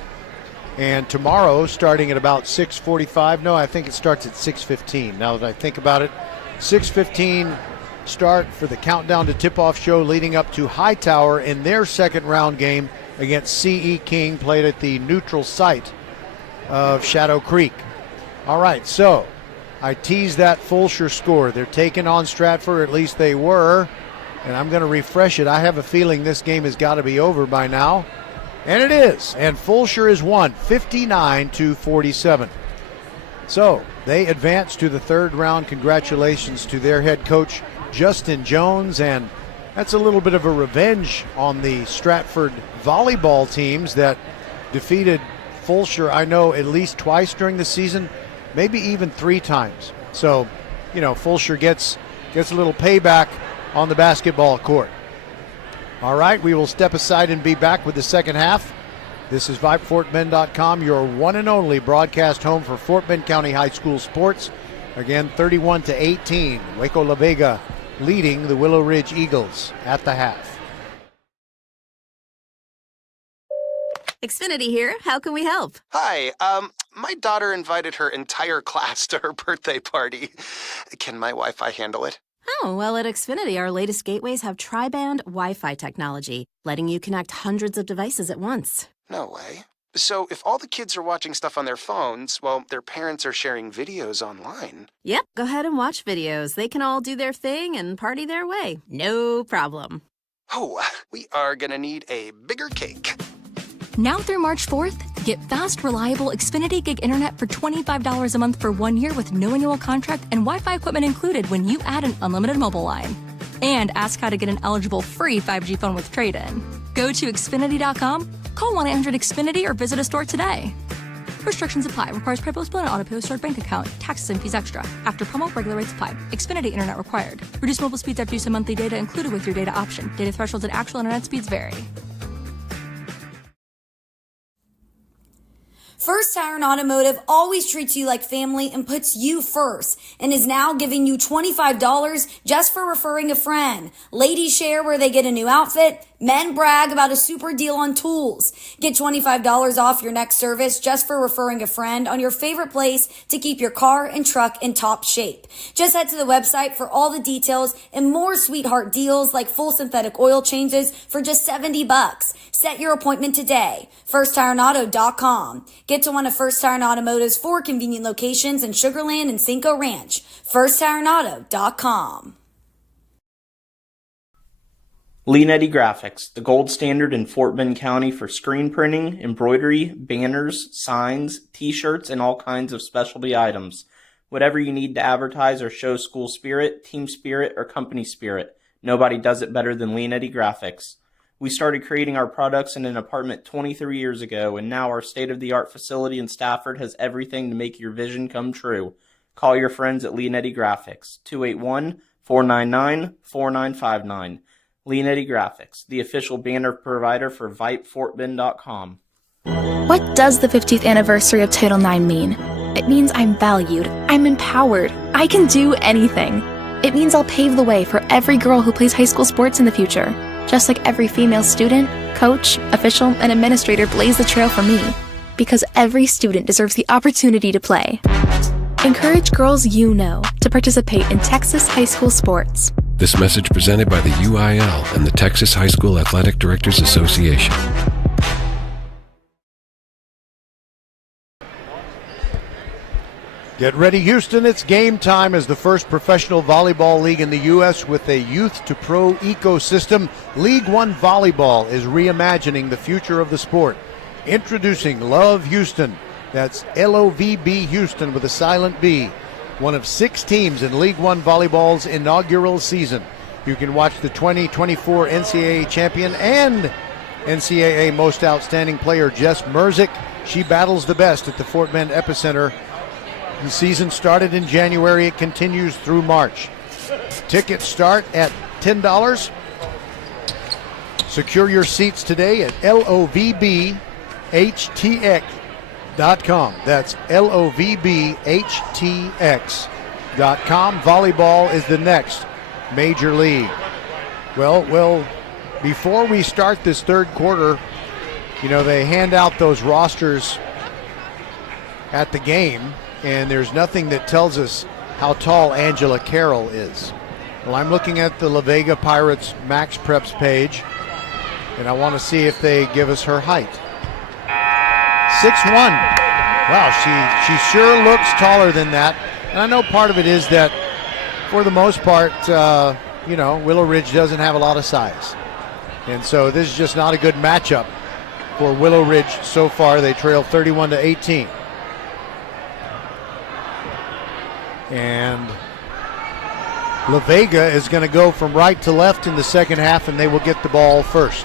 And tomorrow, starting at about 6:45, no, I think it starts at 6:15. Now that I think about it, 6:15 start for the countdown to tip-off show leading up to Hightower in their second round game against C.E. King, played at the neutral site of Shadow Creek. All right, so I teased that Fulshire score. They're taking on Stratford, at least they were. And I'm going to refresh it. I have a feeling this game has got to be over by now. And it is. And Fulshire is won 59-47. So they advance to the third round. Congratulations to their head coach, Justin Jones. And that's a little bit of a revenge on the Stratford volleyball teams that defeated Fulshire, I know, at least twice during the season, maybe even 3 times. So, you know, Fulshire gets a little payback on the basketball court. All right, we will step aside and be back with the second half. This is VypeFortBend.com, your one and only broadcast home for Fort Bend County High School sports. Again, 31-18, Waco La Vega leading the Willowridge Eagles at the half. Xfinity here. How can we help? Hi, my daughter invited her entire class to her birthday party. Can my Wi-Fi handle it? Oh, well, at Xfinity, our latest gateways have tri-band Wi-Fi technology, letting you connect hundreds of devices at once. No way. So if all the kids are watching stuff on their phones, well, their parents are sharing videos online. Yep, go ahead and watch videos. They can all do their thing and party their way. No problem. Oh, we are gonna need a bigger cake. Now through March 4th, get fast, reliable Xfinity Gig Internet for $25 a month for 1 year with no annual contract and Wi-Fi equipment included when you add an unlimited mobile line. And ask how to get an eligible free 5G phone with trade-in. Go to Xfinity.com, call 1-800-XFINITY, or visit a store today. Restrictions apply. Requires PayPal Split and auto-pay stored bank account. Taxes and fees extra. After promo, regular rates apply. Xfinity Internet required. Reduced mobile speeds after use of monthly data included with your data option. Data thresholds and actual internet speeds vary. First Tire Automotive always treats you like family and puts you first, and is now giving you $25 just for referring a friend. Ladies share where they get a new outfit. Men brag about a super deal on tools. Get $25 off your next service just for referring a friend on your favorite place to keep your car and truck in top shape. Just head to the website for all the details and more sweetheart deals like full synthetic oil changes for just $70. Set your appointment today. FirstTireAuto.com. Get to one of First Tire Automotive's 4 convenient locations in Sugar Land and Cinco Ranch. FirstTireAuto.com. Leanetti Graphics, the gold standard in Fort Bend County for screen printing, embroidery, banners, signs, t-shirts, and all kinds of specialty items. Whatever you need to advertise or show school spirit, team spirit, or company spirit, nobody does it better than Leanetti Graphics. We started creating our products in an apartment 23 years ago, and now our state-of-the-art facility in Stafford has everything to make your vision come true. Call your friends at Leanetti Graphics, 281-499-4959. Leanetti Graphics, the official banner provider for VypeFortBend.com. What does the 50th anniversary of Title IX mean? It means I'm valued, I'm empowered, I can do anything. It means I'll pave the way for every girl who plays high school sports in the future, just like every female student, coach, official, and administrator blazed the trail for me, because every student deserves the opportunity to play. Encourage girls you know to participate in Texas high school sports. This message presented by the UIL and the Texas High School Athletic Directors Association. Get ready, Houston. It's game time as the first professional volleyball league in the U.S. with a youth-to-pro ecosystem. League One Volleyball is reimagining the future of the sport. Introducing Love Houston. That's LOVB Houston with a silent B. One of 6 teams in League One Volleyball's inaugural season. You can watch the 2024 NCAA champion and NCAA Most Outstanding Player Jess Merzick. She battles the best at the Fort Bend Epicenter. The season started in January. It continues through March. Tickets start at $10. Secure your seats today at LOVBHTX.com. That's LOVBHTX.com. Volleyball is the next major league. Well, before we start this third quarter, they hand out those rosters at the game, and there's nothing that tells us how tall Angela Carroll is. Well, I'm looking at the La Vega Pirates Max Preps page, and I want to see if they give us her height. 6'1". Wow, she sure looks taller than that. And I know part of it is that, for the most part, Willowridge doesn't have a lot of size. And so this is just not a good matchup for Willowridge so far. They trail 31-18. And La Vega is going to go from right to left in the second half, and they will get the ball first.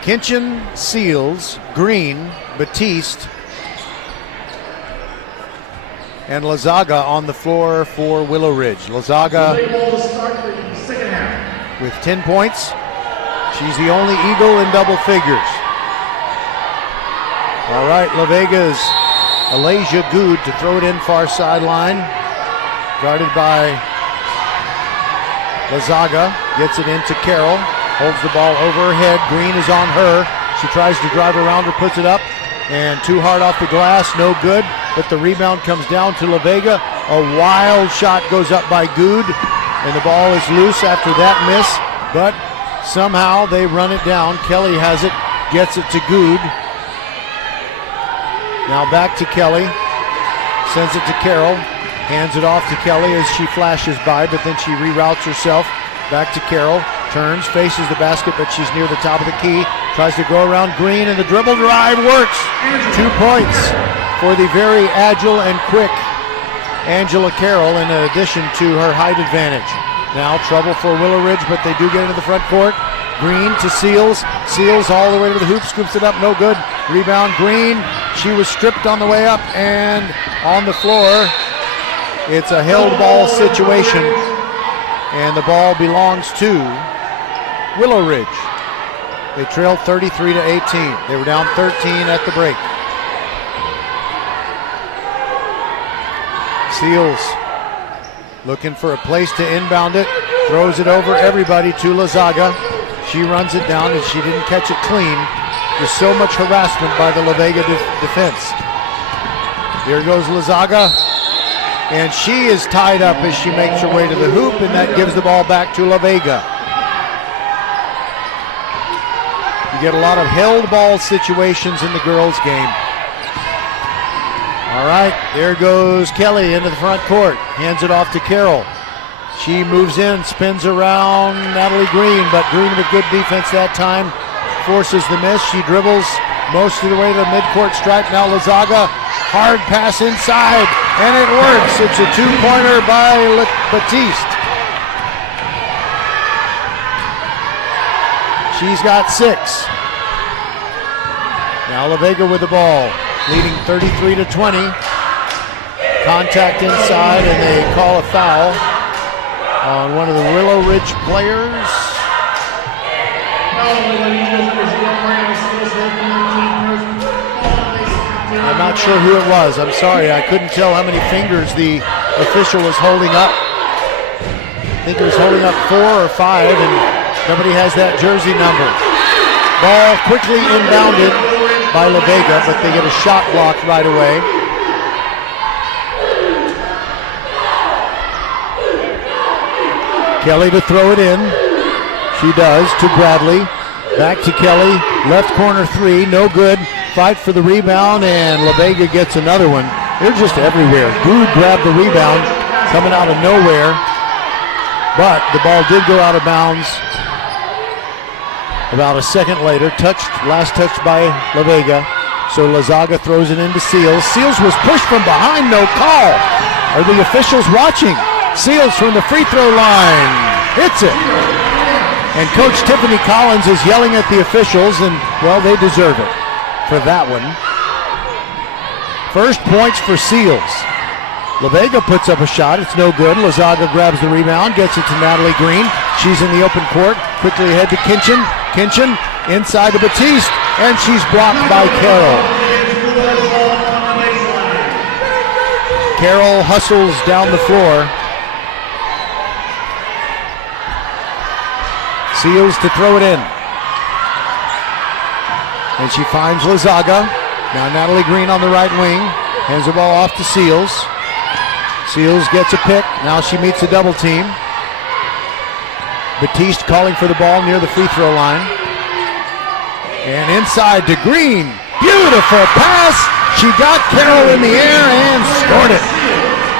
Kinchin, Seals, Green, Batiste, and Lazaga on the floor for Willowridge. Lazaga with 10 points. She's the only Eagle in double figures. All right, La Vega's Alasia Good to throw it in far sideline. Guarded by Lazaga. Gets it into Carroll. Holds the ball over her head. Green is on her. She tries to drive around her, puts it up, and too hard off the glass, no good. But the rebound comes down to La Vega. A wild shot goes up by Good, and the ball is loose after that miss. But somehow they run it down. Kelly has it, gets it to Good. Now back to Kelly, sends it to Carroll, hands it off to Kelly as she flashes by, but then she reroutes herself back to Carroll, turns, faces the basket, but she's near the top of the key, tries to go around Green, and the dribble drive works. 2 points for the very agile and quick Angela Carroll, in addition to her height advantage. Now trouble for Willowridge, but they do get into the front court. Green to Seals. Seals all the way to the hoop, scoops it up, no good. Rebound, Green. She was stripped on the way up, and on the floor, it's a held ball situation, and the ball belongs to Willowridge. They trailed 33-18. They were down 13 at the break. Seals looking for a place to inbound it, throws it over everybody to Lazaga. She runs it down, and she didn't catch it clean. There's so much harassment by the La Vega defense. Here goes Lazaga, and she is tied up as she makes her way to the hoop, and that gives the ball back to La Vega. You get a lot of held ball situations in the girls' game. All right, there goes Kelly into the front court, hands it off to Carroll. She moves in, spins around Natalie Green, but Green with good defense that time forces the miss. She dribbles most of the way to the midcourt stripe. Now Lazaga, hard pass inside, and it works. It's a two-pointer by Batiste. She's got 6. Now La Vega with the ball, leading 33-20. Contact inside, and they call a foul on one of the Willowridge players. I'm not sure who it was. I'm sorry, I couldn't tell how many fingers the official was holding up. I think it was holding up 4 or 5, and nobody has that jersey number. Ball quickly inbounded by La Vega, but they get a shot blocked right away. Kelly to throw it in. She does to Bradley. Back to Kelly. Left corner 3. No good. Fight for the rebound, and La Vega gets another one. They're just everywhere. Good grabbed the rebound coming out of nowhere. But the ball did go out of bounds about a second later. Last touched by La Vega. So Lazaga throws it into Seals. Seals was pushed from behind. No call. Are the officials watching? Seals from the free throw line. Hits it. And Coach Tiffany Collins is yelling at the officials, and, well, they deserve it for that one. First points for Seals. La Vega puts up a shot. It's no good. Lazaga grabs the rebound, gets it to Natalie Green. She's in the open court. Quickly ahead to Kinchin. Kinchin inside to Batiste, and she's blocked by Carroll. Carroll hustles down the floor. Seals to throw it in. And she finds Lazaga. Now Natalie Green on the right wing. Hands the ball off to Seals. Seals gets a pick. Now she meets a double team. Batiste calling for the ball near the free throw line. And inside to Green. Beautiful pass. She got Carroll in the air and scored it.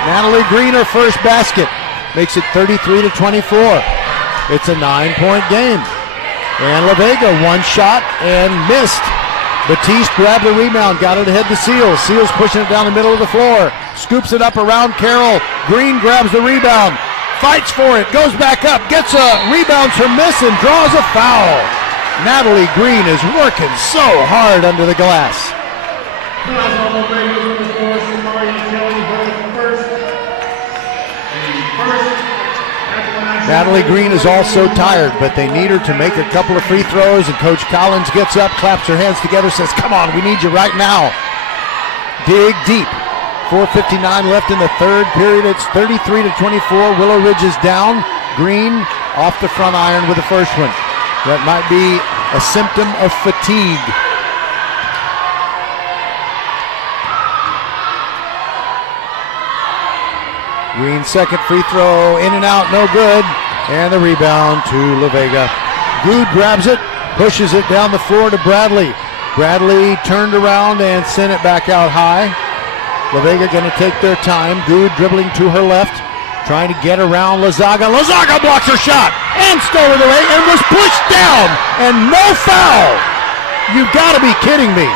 Natalie Green, her first basket. Makes it 33-24. It's a 9-point game. And La Vega, one shot and missed. Batiste grabbed the rebound, got it ahead to Seals. Seals pushing it down the middle of the floor. Scoops it up around Carroll. Green grabs the rebound. Fights for it, goes back up, gets a rebound to miss and draws a foul. Natalie Green is working so hard under the glass. Natalie Green is also tired, but they need her to make a couple of free throws, and Coach Collins gets up, claps her hands together, says, come on, we need you right now. Dig deep. 4:59 left in the third period. It's 33-24. Willowridge is down. Green off the front iron with the first one. That might be a symptom of fatigue. Green second free throw, in and out, no good. And the rebound to La Vega. Good grabs it, pushes it down the floor to Bradley. Bradley turned around and sent it back out high. La Vega going to take their time. Good dribbling to her left, trying to get around Lazaga. Lazaga blocks her shot and stole it away and was pushed down. And no foul. You've got to be kidding me.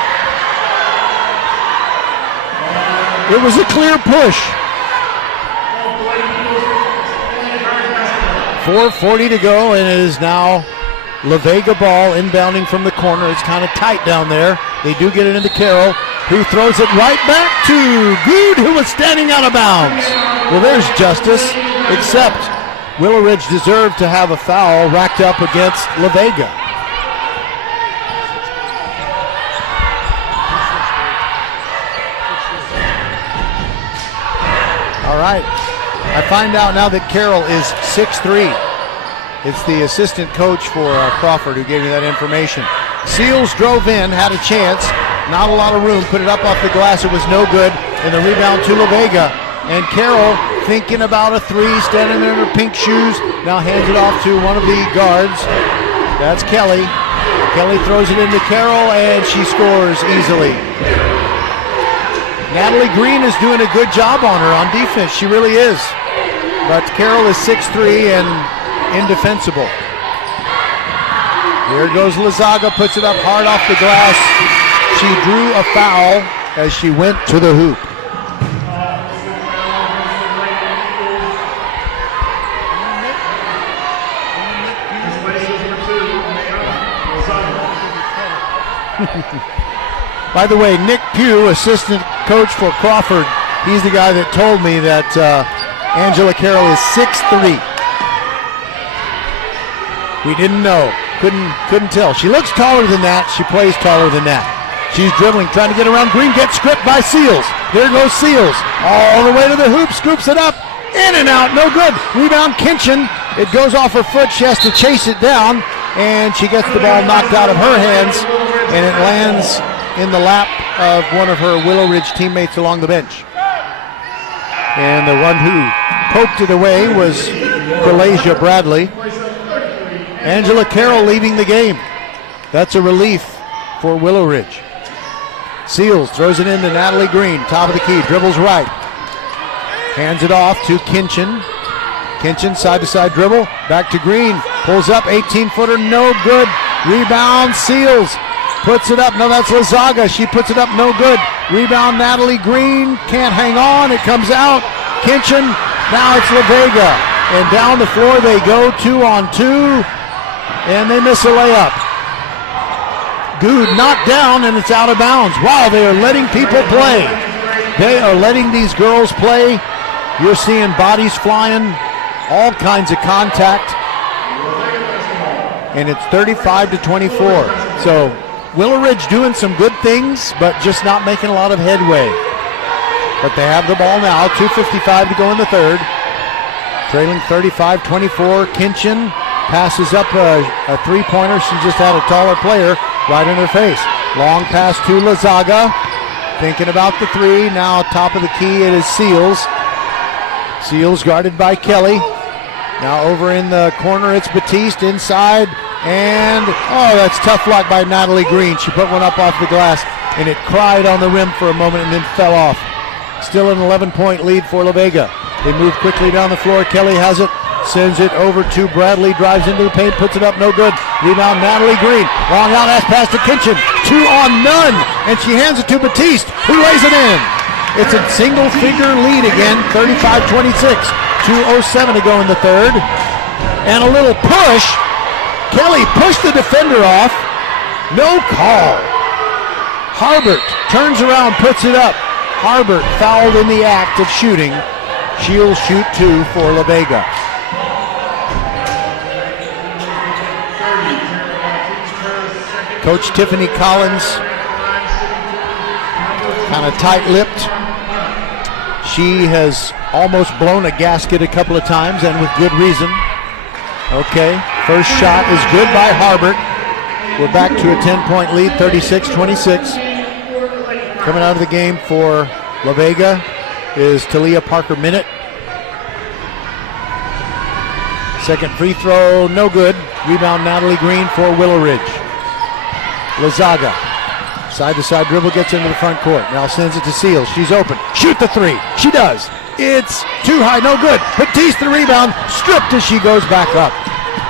It was a clear push. 4:40 to go, and it is now La Vega ball inbounding from the corner. It's kind of tight down there. They do get it into Carroll, who throws it right back to Good, who was standing out of bounds. Well, there's justice, except Willowridge deserved to have a foul racked up against La Vega. All right. I find out now that Carroll is 6'3". It's the assistant coach for Crawford who gave me that information. Seals drove in, had a chance, not a lot of room, put it up off the glass, it was no good, and the rebound to La Vega. And Carroll, thinking about a three, standing there in her pink shoes, now hands it off to one of the guards. That's Kelly. Kelly throws it into Carroll, and she scores easily. Natalie Green is doing a good job on her on defense. She really is. But Carroll is 6'3" and indefensible. Here goes Lazaga, puts it up hard off the glass. She drew a foul as she went to the hoop. By the way, Nick Pugh, assistant coach for Crawford, he's the guy that told me that Angela Carroll is 6'3". We didn't know, couldn't tell. She looks taller than that. She plays taller than that. She's dribbling, trying to get around Green, gets stripped by Seals. There goes Seals. All the way to the hoop. Scoops it up. In and out. No good. Rebound Kinchin. It goes off her foot. She has to chase it down. And she gets the ball knocked out of her hands. And it lands in the lap of one of her Willowridge teammates along the bench. And the one who poked it away was Cralasia Bradley. Angela Carroll leaving the game. That's a relief for Willowridge. Seals throws it into Natalie Green, top of the key, dribbles right. Hands it off to Kinchin. Kinchin side-to-side dribble, back to Green, pulls up, 18-footer, no good. Rebound, Seals, puts it up, no, that's Lazaga, she puts it up, no good. Rebound, Natalie Green, can't hang on, it comes out. Kinchin, now it's Vega. And down the floor they go, 2-on-2, and they miss a layup. Good, knocked down, and it's out of bounds. Wow, they are letting people play. They are letting these girls play. You're seeing bodies flying, all kinds of contact. And it's 35-24. So Willowridge doing some good things, but just not making a lot of headway. But they have the ball now, 2:55 to go in the third. Trailing 35-24, Kinchin passes up a three-pointer. She just had a taller player right in her face. Long pass to Lazaga. Thinking about the three. Now top of the key, it is Seals. Seals guarded by Kelly. Now over in the corner, it's Batiste inside. And, oh, that's tough luck by Natalie Green. She put one up off the glass, and it cried on the rim for a moment and then fell off. Still an 11-point lead for La Vega. They move quickly down the floor. Kelly has it. Sends it over to Bradley, drives into the paint, puts it up, no good. Rebound, Natalie Green. Long out pass to Kinchin. 2-on-none, and she hands it to Batiste, who lays it in. It's a single-figure lead again, 35-26. 2:07 to go in the third. And a little push. Kelly pushed the defender off. No call. Harbert turns around, puts it up. Harbert fouled in the act of shooting. She'll shoot two for La Vega. Coach Tiffany Collins, kind of tight-lipped. She has almost blown a gasket a couple of times, and with good reason. Okay, first shot is good by Harbert. We're back to a 10-point lead, 36-26. Coming out of the game for La Vega is Talia Parker-Minute. Second free throw, no good. Rebound, Natalie Green for Willowridge. Lazaga, side-to-side dribble, gets into the front court. Now sends it to Seals. She's open. Shoot the three. She does. It's too high, no good. Batiste the rebound, stripped as she goes back up.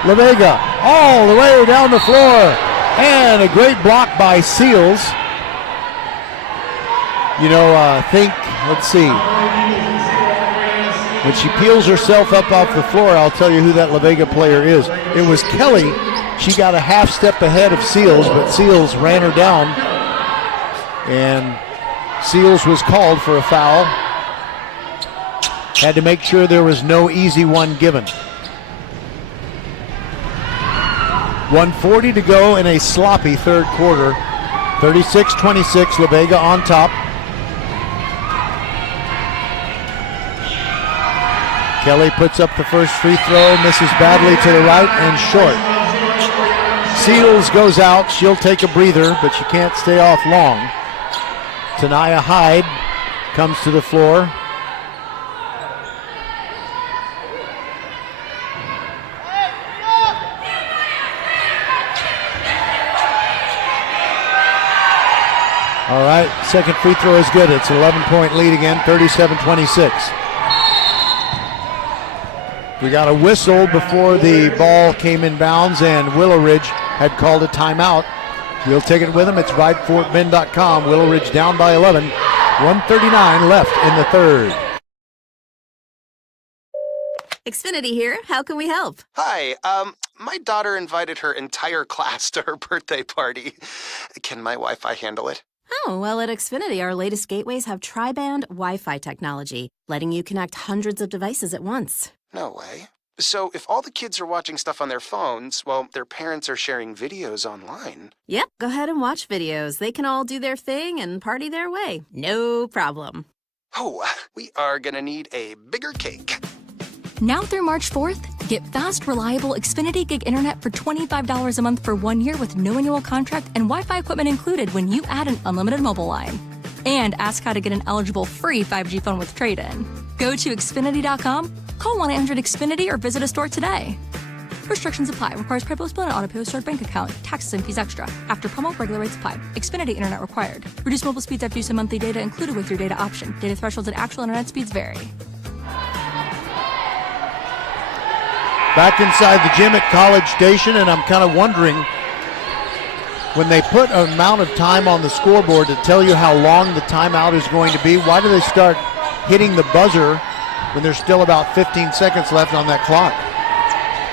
La Vega all the way down the floor. And a great block by Seals. You know, let's see. When she peels herself up off the floor, I'll tell you who that La Vega player is. It was Kelly. She got a half step ahead of Seals, but Seals ran her down. And Seals was called for a foul. Had to make sure there was no easy one given. 1:40 to go in a sloppy third quarter. 36-26, La Vega on top. Kelly puts up the first free throw, misses badly to the right and short. Seals goes out. She'll take a breather, but she can't stay off long. Tanaya Hyde comes to the floor. All right, second free throw is good. It's an 11-point lead again, 37-26. We got a whistle before the ball came in bounds, and Willowridge had called a timeout. We'll take it with them. It's VypeFortBend.com. Willowridge down by 11. 1:39 left in the third. Xfinity here. How can we help? Hi, my daughter invited her entire class to her birthday party. Can my Wi-Fi handle it? Oh, well, at Xfinity, our latest gateways have tri-band Wi-Fi technology, letting you connect hundreds of devices at once. No way. So if all the kids are watching stuff on their phones, well, their parents are sharing videos online. Yep, go ahead and watch videos. They can all do their thing and party their way. No problem. Oh, we are gonna need a bigger cake. Now through March 4th, get fast, reliable Xfinity Gig Internet for $25 a month for 1 year with no annual contract and Wi-Fi equipment included when you add an unlimited mobile line. And ask how to get an eligible free 5G phone with trade-in. Go to Xfinity.com, call 1-800-XFINITY, or visit a store today. Restrictions apply. Requires PayPal and auto pay with stored bank account. Taxes and fees extra. After promo, regular rates apply. Xfinity Internet required. Reduced mobile speeds after use of monthly data included with your data option. Data thresholds and actual internet speeds vary. Back inside the gym at College Station, and I'm kind of wondering, when they put an amount of time on the scoreboard to tell you how long the timeout is going to be, why do they start hitting the buzzer when there's still about 15 seconds left on that clock?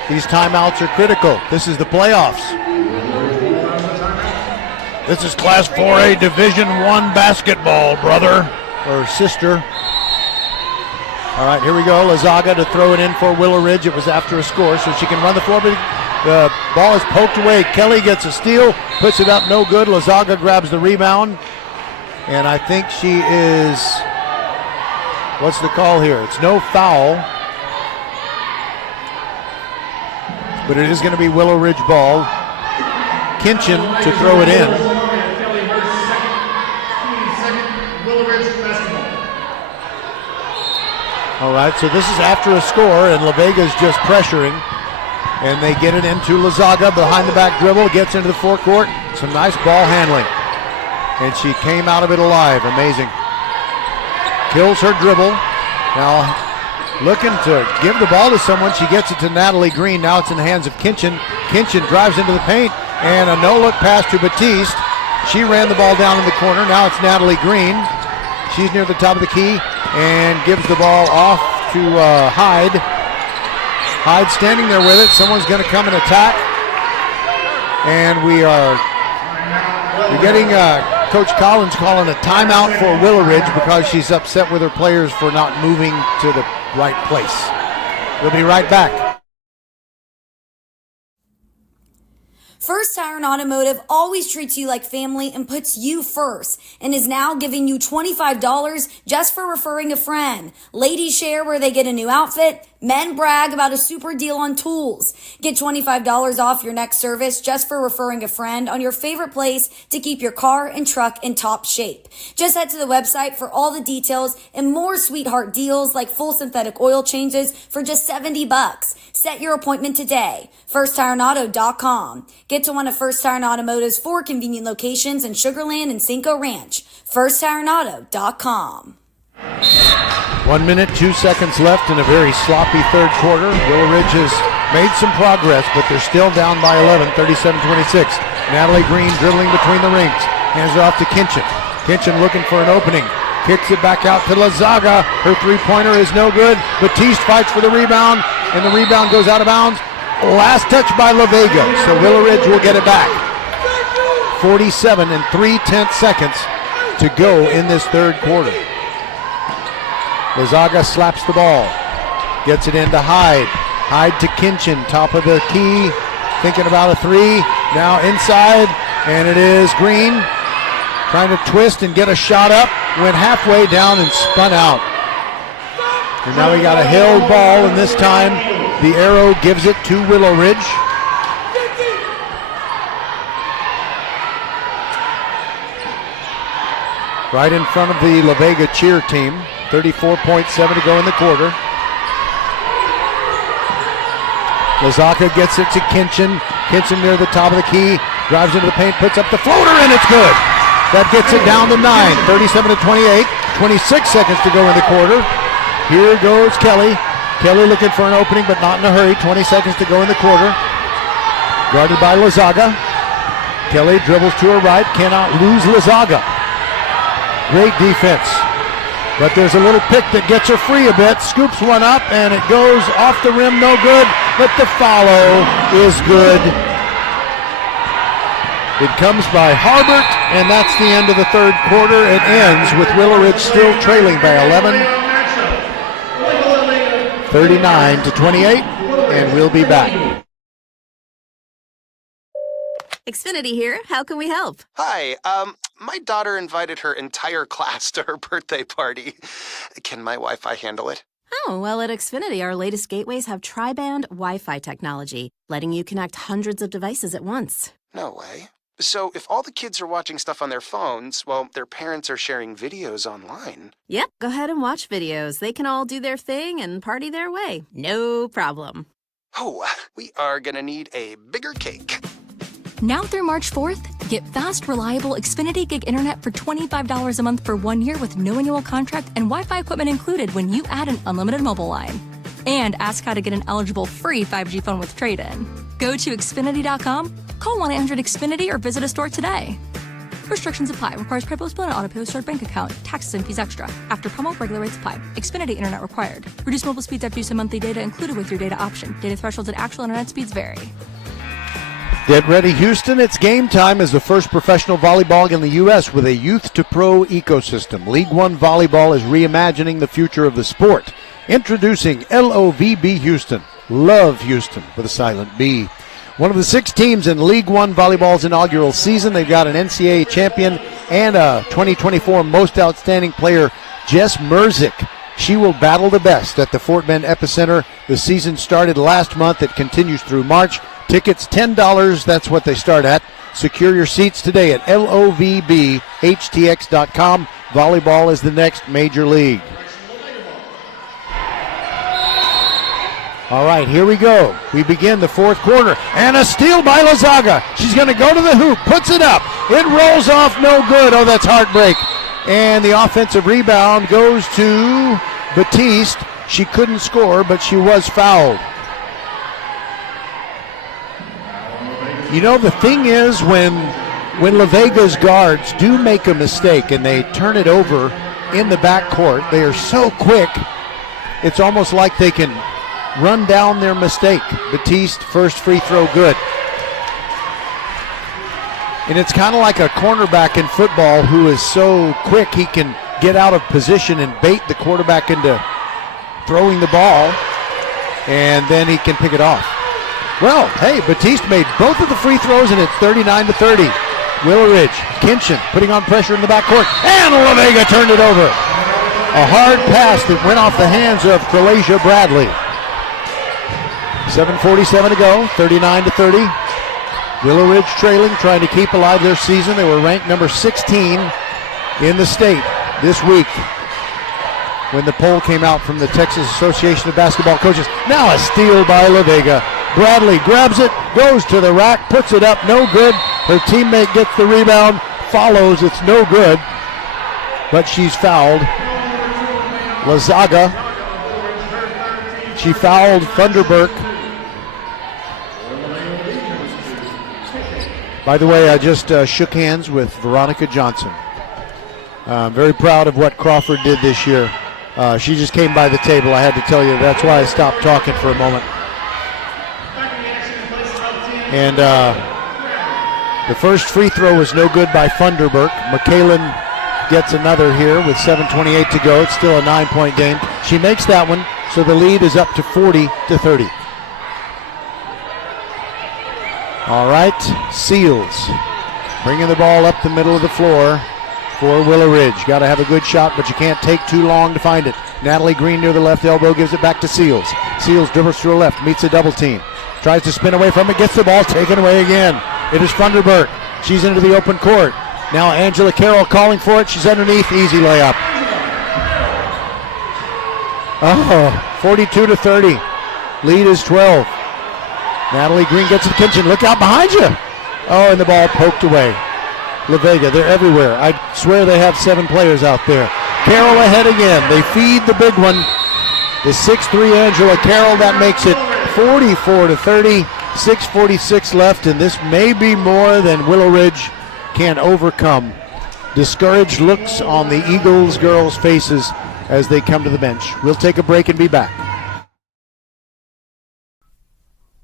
These timeouts are critical. This is the playoffs. This is Class 4A Division I basketball, brother or sister. All right, here we go. Lazaga to throw it in for Willowridge. It was after a score, so she can run the floor, but the ball is poked away. Kelly gets a steal, puts it up, no good. Lazaga grabs the rebound, and I think she is, what's the call here? It's no foul, but it is going to be Willowridge ball. Kinchin to throw it in. All right, so this is after a score, and La Vega's just pressuring. And they get it into Lazaga, behind the back dribble, gets into the forecourt. Some nice ball handling. And she came out of it alive, amazing. Kills her dribble. Now looking to give the ball to someone, she gets it to Natalie Green. Now it's in the hands of Kinchin. Kinchin drives into the paint, and a no-look pass to Batiste. She ran the ball down in the corner. Now it's Natalie Green. She's near the top of the key and gives the ball off to Hyde. Hyde standing there with it. Someone's going to come and attack. And we're getting Coach Collins calling a timeout for Willowridge because she's upset with her players for not moving to the right place. We'll be right back. First Tire and Automotive always treats you like family and puts you first and is now giving you $25 just for referring a friend. Ladies share where they get a new outfit. Men brag about a super deal on tools. Get $25 off your next service just for referring a friend on your favorite place to keep your car and truck in top shape. Just head to the website for all the details and more sweetheart deals like full synthetic oil changes for just $70. Set your appointment today. FirstTireAndAuto.com. Get to one of First Tire and Automotive's 4 convenient locations in Sugar Land and Cinco Ranch. FirstTireAndAuto.com. 1 minute, 2 seconds left in a very sloppy third quarter. Willowridge has made some progress, but they're still down by 11, 37-26. Natalie Green dribbling between the rings. Hands it off to Kinchin. Kinchin looking for an opening. Kicks it back out to Lazaga. Her three-pointer is no good. Batiste fights for the rebound, and the rebound goes out of bounds. Last touch by La Vega, so Willowridge will get it back. 47 and 3/10 seconds to go in this third quarter. Lazaga slaps the ball, gets it into Hyde. Hyde to Kinchin, top of the key, thinking about a three. Now inside, and it is Green trying to twist and get a shot up. Went halfway down and spun out. And now we got a held ball, and this time the arrow gives it to Willowridge. Right in front of the La Vega cheer team. 34.7 to go in the quarter. Lazaga gets it to Kinchin. Kinchin near the top of the key. Drives into the paint, puts up the floater, and it's good. That gets it down to 9. 37-28. 26 seconds to go in the quarter. Here goes Kelly. Kelly looking for an opening, but not in a hurry. 20 seconds to go in the quarter. Guarded by Lazaga. Kelly dribbles to her right. Cannot lose Lazaga. Great defense. But there's a little pick that gets her free a bit. Scoops one up, and it goes off the rim. No good, but the follow is good. It comes by Harbert, and that's the end of the third quarter. It ends with Willowridge still trailing by 11. 39-28. and we'll be back. Xfinity here. How can we help? Hi, my daughter invited her entire class to her birthday party. Can my Wi-Fi handle it? Oh, well, at Xfinity, our latest gateways have tri-band Wi-Fi technology, letting you connect hundreds of devices at once. No way. So if all the kids are watching stuff on their phones, well, their parents are sharing videos online. Yep, go ahead and watch videos. They can all do their thing and party their way. No problem. Oh, we are gonna need a bigger cake. Now through March 4th, get fast, reliable Xfinity Gig Internet for $25 a month for 1 year with no annual contract and Wi-Fi equipment included when you add an unlimited mobile line. And ask how to get an eligible free 5G phone with trade-in. Go to Xfinity.com, call 1-800-XFINITY or visit a store today. Restrictions apply. Requires PayPal and auto-pay stored bank account. Taxes and fees extra. After promo, regular rates apply. Xfinity Internet required. Reduced mobile speeds after use of monthly data included with your data option. Data thresholds and actual internet speeds vary. Get ready, Houston. It's game time as the first professional volleyball in the U.S. with a youth-to-pro ecosystem. League One Volleyball is reimagining the future of the sport. Introducing LOVB Houston. Love Houston with a silent B. One of the 6 teams in League One Volleyball's inaugural season. They've got an NCAA champion and a 2024 Most Outstanding Player, Jess Merzick. She will battle the best at the Fort Bend Epicenter. The season started last month. It continues through March. Tickets $10. That's what they start at. Secure your seats today at lovbhtx.com. Volleyball is the next major league. All right, here we go. We begin the fourth quarter. And a steal by Lazaga. She's going to go to the hoop, puts it up. It rolls off, no good. Oh, that's heartbreak. And the offensive rebound goes to Batiste. She couldn't score, but she was fouled. You know, the thing is when La Vega's guards do make a mistake and they turn it over in the backcourt, they are so quick, it's almost like they can run down their mistake. Batiste, first free throw, good. And it's kind of like a cornerback in football who is so quick he can get out of position and bait the quarterback into throwing the ball, and then he can pick it off. Well, hey, Batiste made both of the free throws, and it's 39-30. Willowridge, Kinchin putting on pressure in the backcourt, and La Vega turned it over. A hard pass that went off the hands of Cralasia Bradley. 7:47 to go, 39-30. Willowridge trailing, trying to keep alive their season. They were ranked number 16 in the state this week when the poll came out from the Texas Association of Basketball Coaches. Now a steal by La Vega. Bradley grabs it, goes to the rack, puts it up, no good. Her teammate gets the rebound, follows, it's no good, but she's fouled. Lazaga, she fouled Thunderberg. By the way, I just shook hands with Veronica Johnson. I'm very proud of what Crawford did this year. She just came by the table. I had to tell you, that's why I stopped talking for a moment. And the first free throw was no good by Thunderberg. McKalen gets another here with 7:28 to go. It's still a 9-point game. She makes that one, so the lead is up to 40-30. All right, Seals bringing the ball up the middle of the floor for Willowridge. Got to have a good shot, but you can't take too long to find it. Natalie Green near the left elbow gives it back to Seals. Seals dribbles to her left, meets a double team. Tries to spin away from it, gets the ball taken away again. It is Thunderberg. She's into the open court. Now Angela Carroll calling for it. She's underneath, easy layup. Oh, 42-30. Lead is 12. Natalie Green gets the kitchen. Look out behind you. Oh, and the ball poked away. La Vega, they're everywhere. I swear they have 7 players out there. Carroll ahead again. They feed the big one. The 6'3" Angela Carroll, that makes it 44-30. 6:46 left, and this may be more than Willowridge can overcome. Discouraged looks on the Eagles girls' faces as they come to the bench. We'll take a break and be back.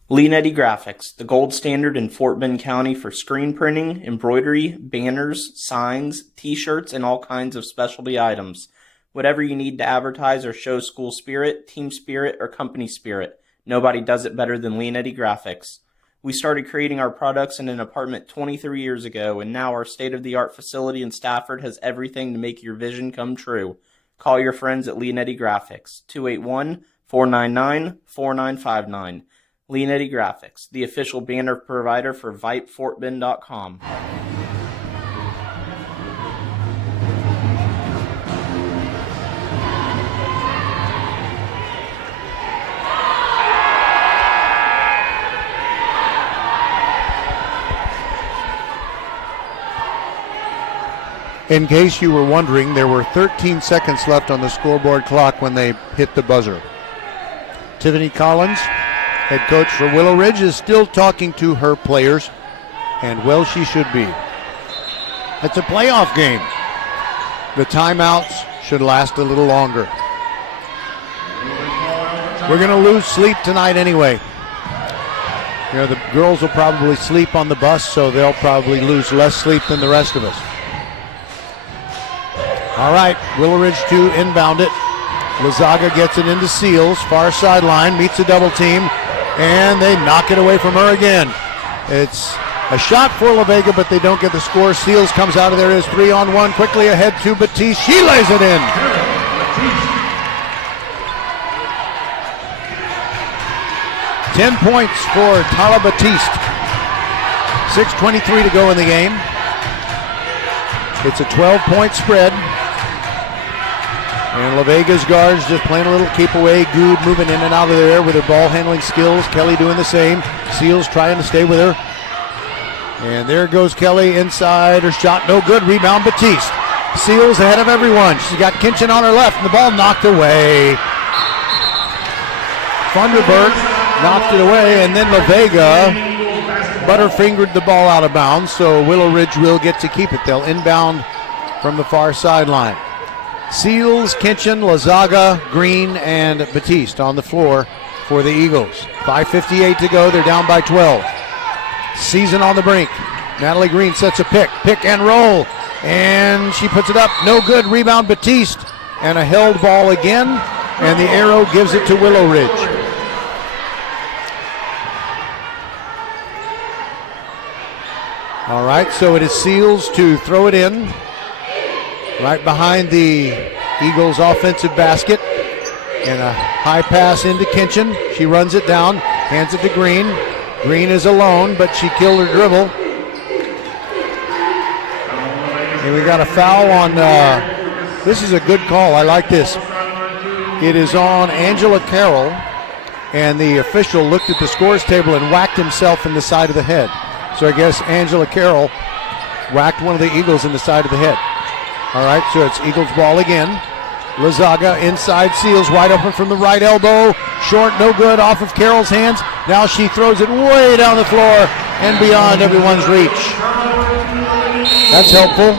Leanetti Graphics, the gold standard in Fort Bend County for screen printing, embroidery, banners, signs, t-shirts, and all kinds of specialty items. Whatever you need to advertise or show school spirit, team spirit, or company spirit, Nobody does it better than Leonetti Graphics. We started creating our products in an apartment 23 years ago, and now our state-of-the-art facility in Stafford has everything to make your vision come true. Call your friends at Leonetti Graphics, 281-499-4959. Leonetti Graphics, the official banner provider for VypeFortBend.com. In case you were wondering, there were 13 seconds left on the scoreboard clock when they hit the buzzer. Tiffany Collins, head coach for Willowridge, is still talking to her players, and well, she should be. It's a playoff game. The timeouts should last a little longer. We're going to lose sleep tonight anyway. You know, the girls will probably sleep on the bus, so they'll probably lose less sleep than the rest of us. All right, Willowridge to inbound it. Lazaga gets it into Seals, far sideline, meets a double team, and they knock it away from her again. It's a shot for La Vega, but they don't get the score. Seals comes out of there as 3-on-1, quickly ahead to Batiste. She lays it in. Ten points for Tala Batiste. 6:23 to go in the game. It's a 12-point spread. And La Vega's guards just playing a little keep away. Good moving in and out of there with her ball handling skills. Kelly doing the same. Seals trying to stay with her. And there goes Kelly inside. Her shot no good. Rebound Batiste. Seals ahead of everyone. She's got Kinchin on her left and the ball knocked away. Funderburg knocked it away, and then La Vega butterfingered the ball out of bounds, so Willowridge will get to keep it. They'll inbound from the far sideline. Seals, Kinchin, Lazaga, Green, and Batiste on the floor for the Eagles. 5:58 to go. They're down by 12. Season on the brink. Natalie Green sets a pick and roll, and she puts it up. No good. Rebound Batiste, and a held ball again, and the arrow gives it to Willowridge. All right, so it is Seals to throw it in right behind the Eagles' offensive basket, and a high pass into Kinchin. She runs it down, hands it to Green. Green is alone, but she killed her dribble. And we got a foul on, this is a good call, I like this. It is on Angela Carroll, and the official looked at the scores table and whacked himself in the side of the head. So I guess Angela Carroll whacked one of the Eagles in the side of the head. All right, so it's Eagles ball again. Lazaga inside, Seals wide open from the right elbow. Short, no good, off of Carroll's hands. Now she throws it way down the floor and beyond everyone's reach. That's helpful.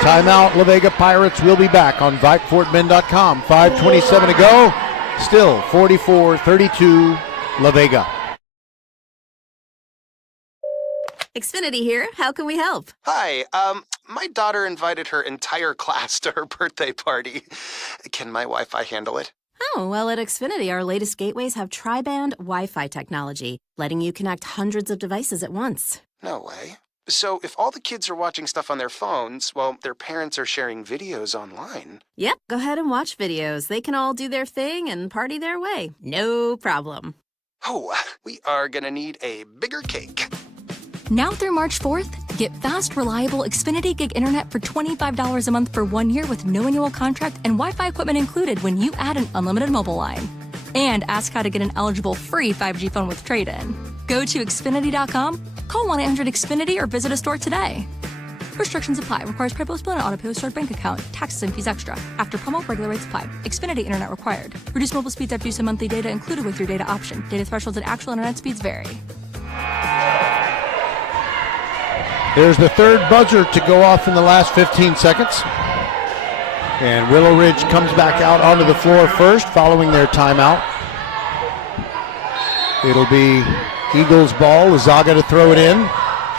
Timeout, La Vega Pirates will be back on VypeFortBend.com. 5:27 to go. Still 44-32 La Vega. Xfinity here. How can we help? Hi, my daughter invited her entire class to her birthday party. Can my Wi-Fi handle it? Oh, well, at Xfinity, our latest gateways have tri-band Wi-Fi technology, letting you connect hundreds of devices at once. No way. So if all the kids are watching stuff on their phones, well, their parents are sharing videos online. Yep, go ahead and watch videos. They can all do their thing and party their way. No problem. Oh, we are gonna need a bigger cake. Now through March 4th, get fast, reliable Xfinity Gig Internet for $25 a month for 1 year with no annual contract and Wi-Fi equipment included when you add an unlimited mobile line. And ask how to get an eligible free 5G phone with trade-in. Go to Xfinity.com, call 1-800-XFINITY or visit a store today. Restrictions apply. Requires PayPal and auto-pay stored bank account. Taxes and fees extra. After promo, regular rates apply. Xfinity Internet required. Reduced mobile speeds after use of monthly data included with your data option. Data thresholds and actual internet speeds vary. There's the third buzzer to go off in the last 15 seconds. And Willowridge comes back out onto the floor first following their timeout. It'll be Eagles ball. Lazaga to throw it in.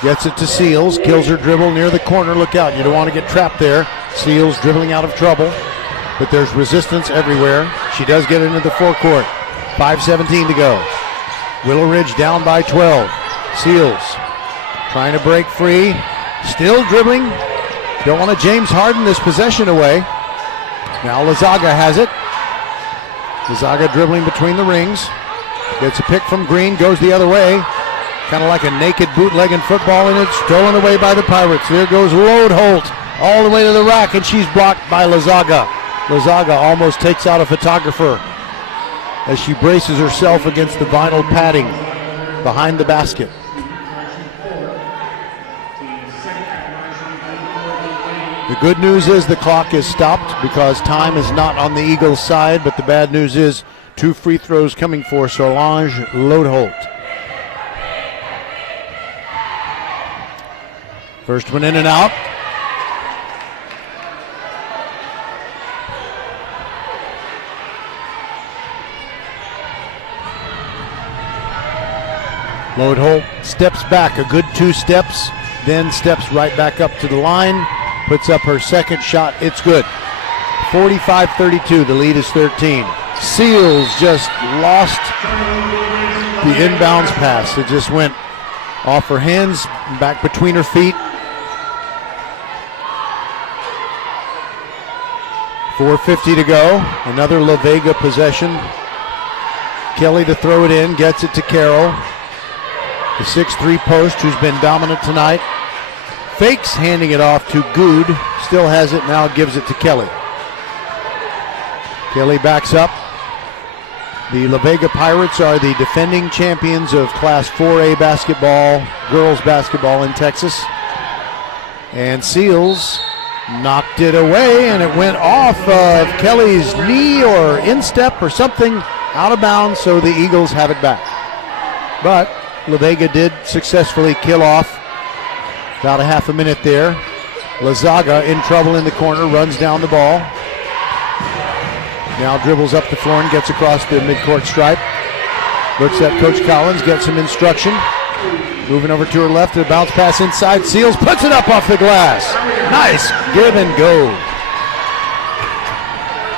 Gets it to Seals. Kills her dribble near the corner. Look out. You don't want to get trapped there. Seals dribbling out of trouble. But there's resistance everywhere. She does get into the forecourt. 5:17 to go. Willowridge down by 12. Seals trying to break free. Still dribbling. Don't want to James Harden this possession away. Now Lazaga has it. Lazaga dribbling between the rings. Gets a pick from Green, goes the other way. Kind of like a naked bootlegging football, and it's stolen away by the Pirates. There goes Lodeholt all the way to the rack, and she's blocked by Lazaga. Lazaga almost takes out a photographer as she braces herself against the vinyl padding behind the basket. The good news is the clock is stopped because time is not on the Eagles' side, but the bad news is 2 free throws coming for Solange Lodeholt. First one in and out. Lodeholt steps back, a good 2 steps, then steps right back up to the line, puts up her second shot, it's good. 45-32, the lead is 13. Seals just lost the inbounds pass. It just went off her hands, back between her feet. 4:50 to go. Another La Vega possession. Kelly to throw it in, gets it to Carroll. The 6'3" post, who's been dominant tonight. Fakes, handing it off to Good. Still has it, now gives it to Kelly. Kelly backs up. The La Vega Pirates are the defending champions of Class 4A basketball, girls basketball in Texas. And Seals knocked it away, and it went off of Kelly's knee or instep or something, out of bounds, so the Eagles have it back. But La Vega did successfully kill off about a half a minute there. Lazaga in trouble in the corner, runs down the ball. Now dribbles up the floor and gets across the midcourt stripe. Looks at Coach Collins, gets some instruction. Moving over to her left, a bounce pass inside. Seals puts it up off the glass. Nice give and go.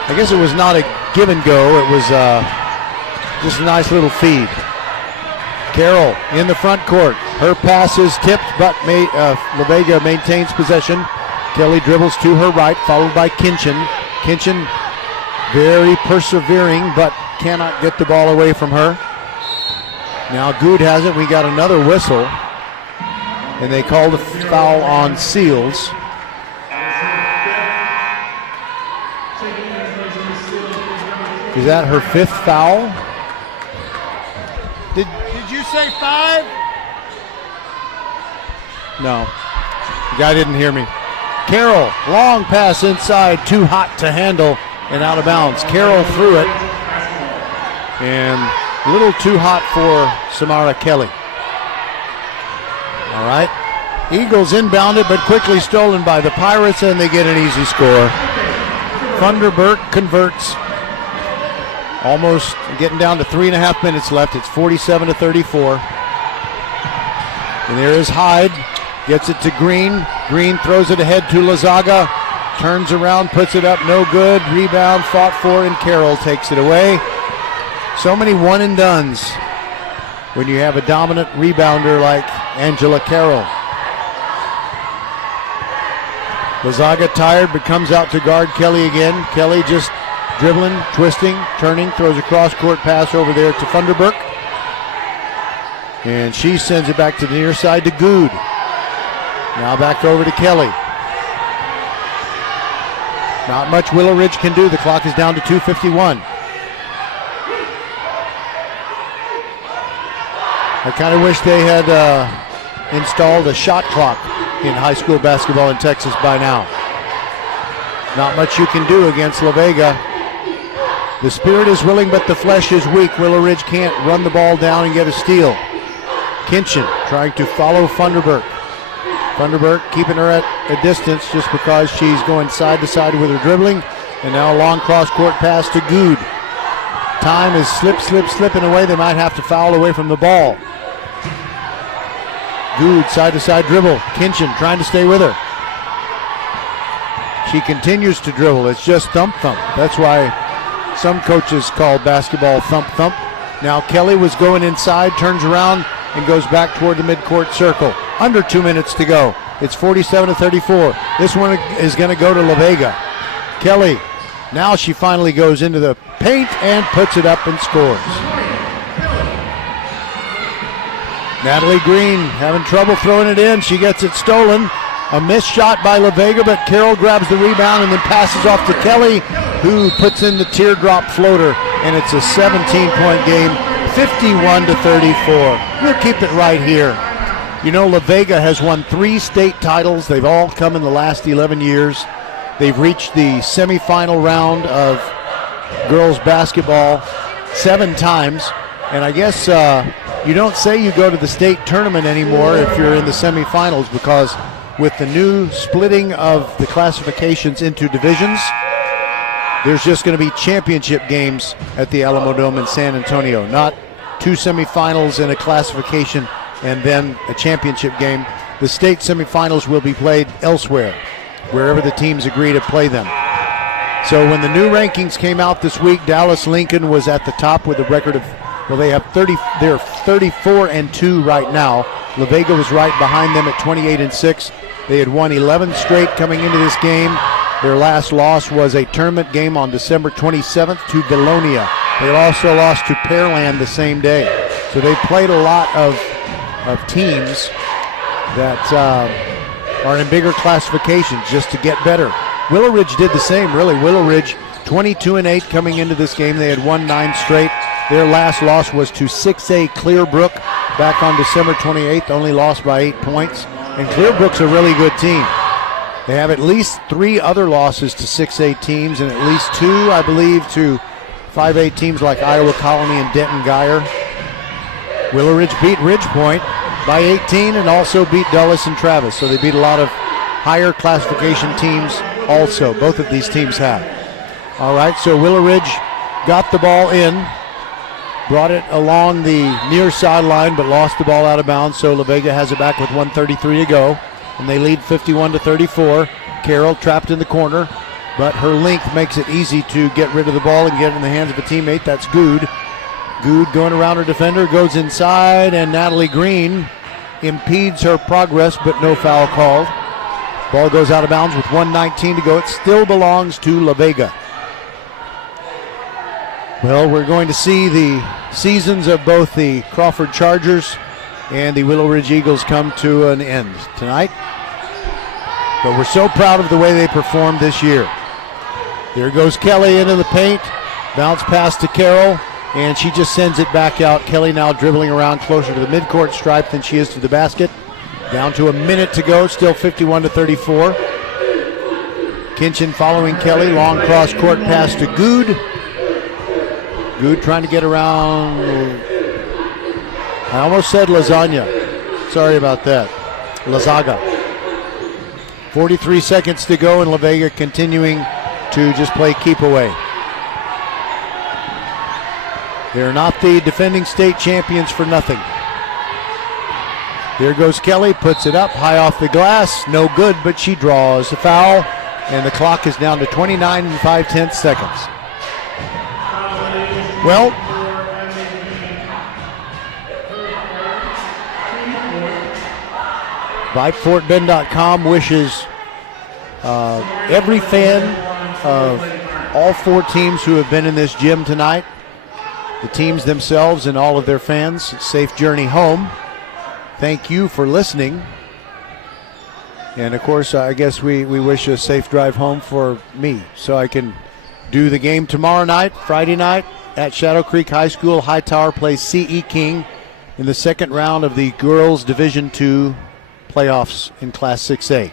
I guess it was not a give and go. It was just a nice little feed. Carroll in the front court. Her pass is tipped, but La Vega maintains possession. Kelly dribbles to her right, followed by Kinchin. Kinchin very persevering, but cannot get the ball away from her. Now Good has it. We got another whistle, and they called a foul on Seals. Is that her 5th foul? Did you say 5? No, the guy didn't hear me. Carroll, long pass inside, too hot to handle and out of bounds. Carroll threw it, and a little too hot for Samara Kelly. All right, Eagles inbounded, but quickly stolen by the Pirates, and they get an easy score. Thunderbird converts. Almost getting down to 3.5 minutes left. It's 47-34. And there is Hyde. Gets it to Green. Green throws it ahead to Lazaga. Turns around, puts it up, no good. Rebound fought for, and Carroll takes it away. So many one and dones when you have a dominant rebounder like Angela Carroll. Lazaga tired, but comes out to guard Kelly again. Kelly just dribbling, twisting, turning, throws a cross-court pass over there to Thunderbird. And she sends it back to the near side to Good. Now back over to Kelly. Not much Willowridge can do. The clock is down to 2:51. I kind of wish they had installed a shot clock in high school basketball in Texas by now. Not much you can do against La Vega. The spirit is willing, but the flesh is weak. Willowridge can't run the ball down and get a steal. Kinchin trying to follow Thunderbird. Thunderbird keeping her at a distance just because she's going side to side with her dribbling. And now a long cross-court pass to Good. Time is slipping away. They might have to foul away from the ball. Good side-to-side dribble. Kinchin trying to stay with her. She continues to dribble. It's just thump. That's why some coaches call basketball thump. Now Kelly was going inside, turns around, and goes back toward the midcourt circle. Under 2 minutes to go. It's 47-34. This one is going to go to La Vega. Kelly, now she finally goes into the paint and puts it up and scores. Natalie Green having trouble throwing it in. She gets it stolen. A missed shot by La Vega, but Carroll grabs the rebound and then passes off to Kelly, who puts in the teardrop floater, and it's a 17-point game, 51-34. We'll keep it right here. You know, La Vega has won 3 state titles. They've all come in the last 11 years. They've reached the semifinal round of girls basketball 7 times. And I guess you don't say you go to the state tournament anymore if you're in the semifinals, because with the new splitting of the classifications into divisions, there's just going to be championship games at the Alamo Dome in San Antonio, not 2 semifinals and a classification and then a championship game. The state semifinals will be played elsewhere, wherever the teams agree to play them. So when the new rankings came out this week, Dallas Lincoln was at the top with a record of, well, they're 34-2 right now. La Vega was right behind them at 28-6. They had won 11 straight coming into this game. Their last loss was a tournament game on December 27th to Vilonia. They also lost to Pearland the same day. So they played a lot of teams that are in bigger classifications just to get better. Willowridge did the same, really. Willowridge 22-8 coming into this game. They had won 9 straight. Their last loss was to 6A Clearbrook back on December 28th, only lost by 8 points. And Clearbrook's a really good team. They have at least 3 other losses to 6A teams and at least 2, I believe, to 5A teams like Iowa Colony and Denton Geyer. Willowridge beat Ridgepoint by 18 and also beat Dulles and Travis. So they beat a lot of higher classification teams also. Both of these teams have. All right, so Willowridge got the ball in, brought it along the near sideline, but lost the ball out of bounds. So La Vega has it back with 1:33 to go, and they lead 51-34. Carroll trapped in the corner, but her length makes it easy to get rid of the ball and get it in the hands of a teammate. That's Good. Good going around her defender, goes inside, and Natalie Green impedes her progress, but no foul called. Ball goes out of bounds with 1:19 to go. It still belongs to La Vega. Well, we're going to see the seasons of both the Crawford Chargers and the Willowridge Eagles come to an end tonight. But we're so proud of the way they performed this year. There goes Kelly into the paint. Bounce pass to Carroll, and she just sends it back out. Kelly now dribbling around closer to the midcourt stripe than she is to the basket. Down to a minute to go, still 51-34. Kinchin following Kelly. Long cross court pass to Good. Good trying to get around. I almost said lasagna. Sorry about that. Lazaga. 43 seconds to go, and La Vega continuing to just play keep away. They're not the defending state champions for nothing. Here goes Kelly, puts it up high off the glass. No good, but she draws a foul, and the clock is down to 29 and 5/10 seconds. Well, VypeFortBend.com wishes every fan of all 4 teams who have been in this gym tonight, the teams themselves and all of their fans, a safe journey home. Thank you for listening. And of course, I guess we wish a safe drive home for me, so I can do the game tomorrow night, Friday night, at Shadow Creek High School. Hightower plays C.E. King in the second round of the Girls Division II playoffs in Class 6A.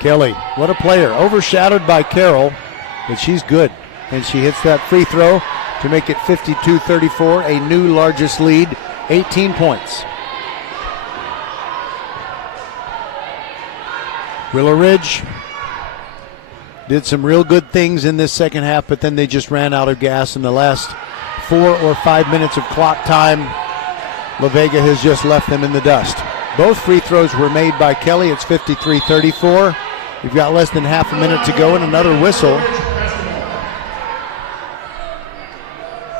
Kelly, what a player. Overshadowed by Carroll, but she's good. And she hits that free throw to make it 52-34, a new largest lead, 18 points. Willowridge did some real good things in this second half, but then they just ran out of gas in the last 4 or 5 minutes of clock time. La Vega has just left them in the dust. Both free throws were made by Kelly. It's 53-34. We've got less than half a minute to go and another whistle.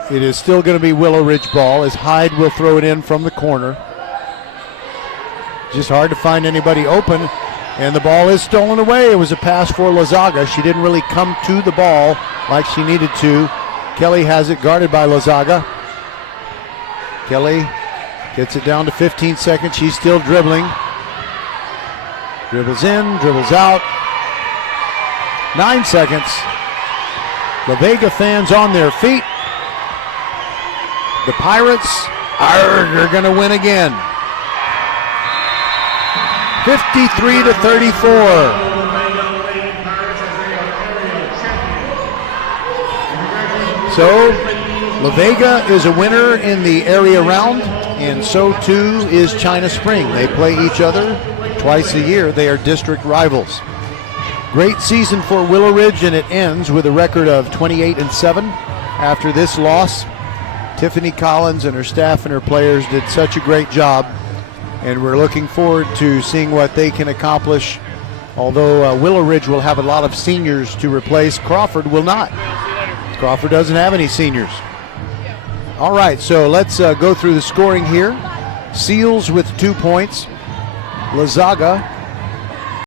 It is still going to be Willowridge ball as Hyde will throw it in from the corner. Just hard to find anybody open, and the ball is stolen away. It was a pass for Lazaga. She didn't really come to the ball like she needed to. Kelly has it guarded by Lazaga. Kelly gets it down to 15 seconds. She's still dribbling. Dribbles in, dribbles out. 9 seconds. The Vega fans on their feet. The Pirates are going to win again. 53-34. So, La Vega is a winner in the area round, and so too is China Spring. They play each other twice a year. They are district rivals. Great season for Willowridge, and it ends with a record of 28-7 after this loss. Tiffany Collins and her staff and her players did such a great job, and we're looking forward to seeing what they can accomplish. Although Willowridge will have a lot of seniors to replace, Crawford will not. Crawford doesn't have any seniors. All right, so let's go through the scoring here. Seals with 2 points. Lazaga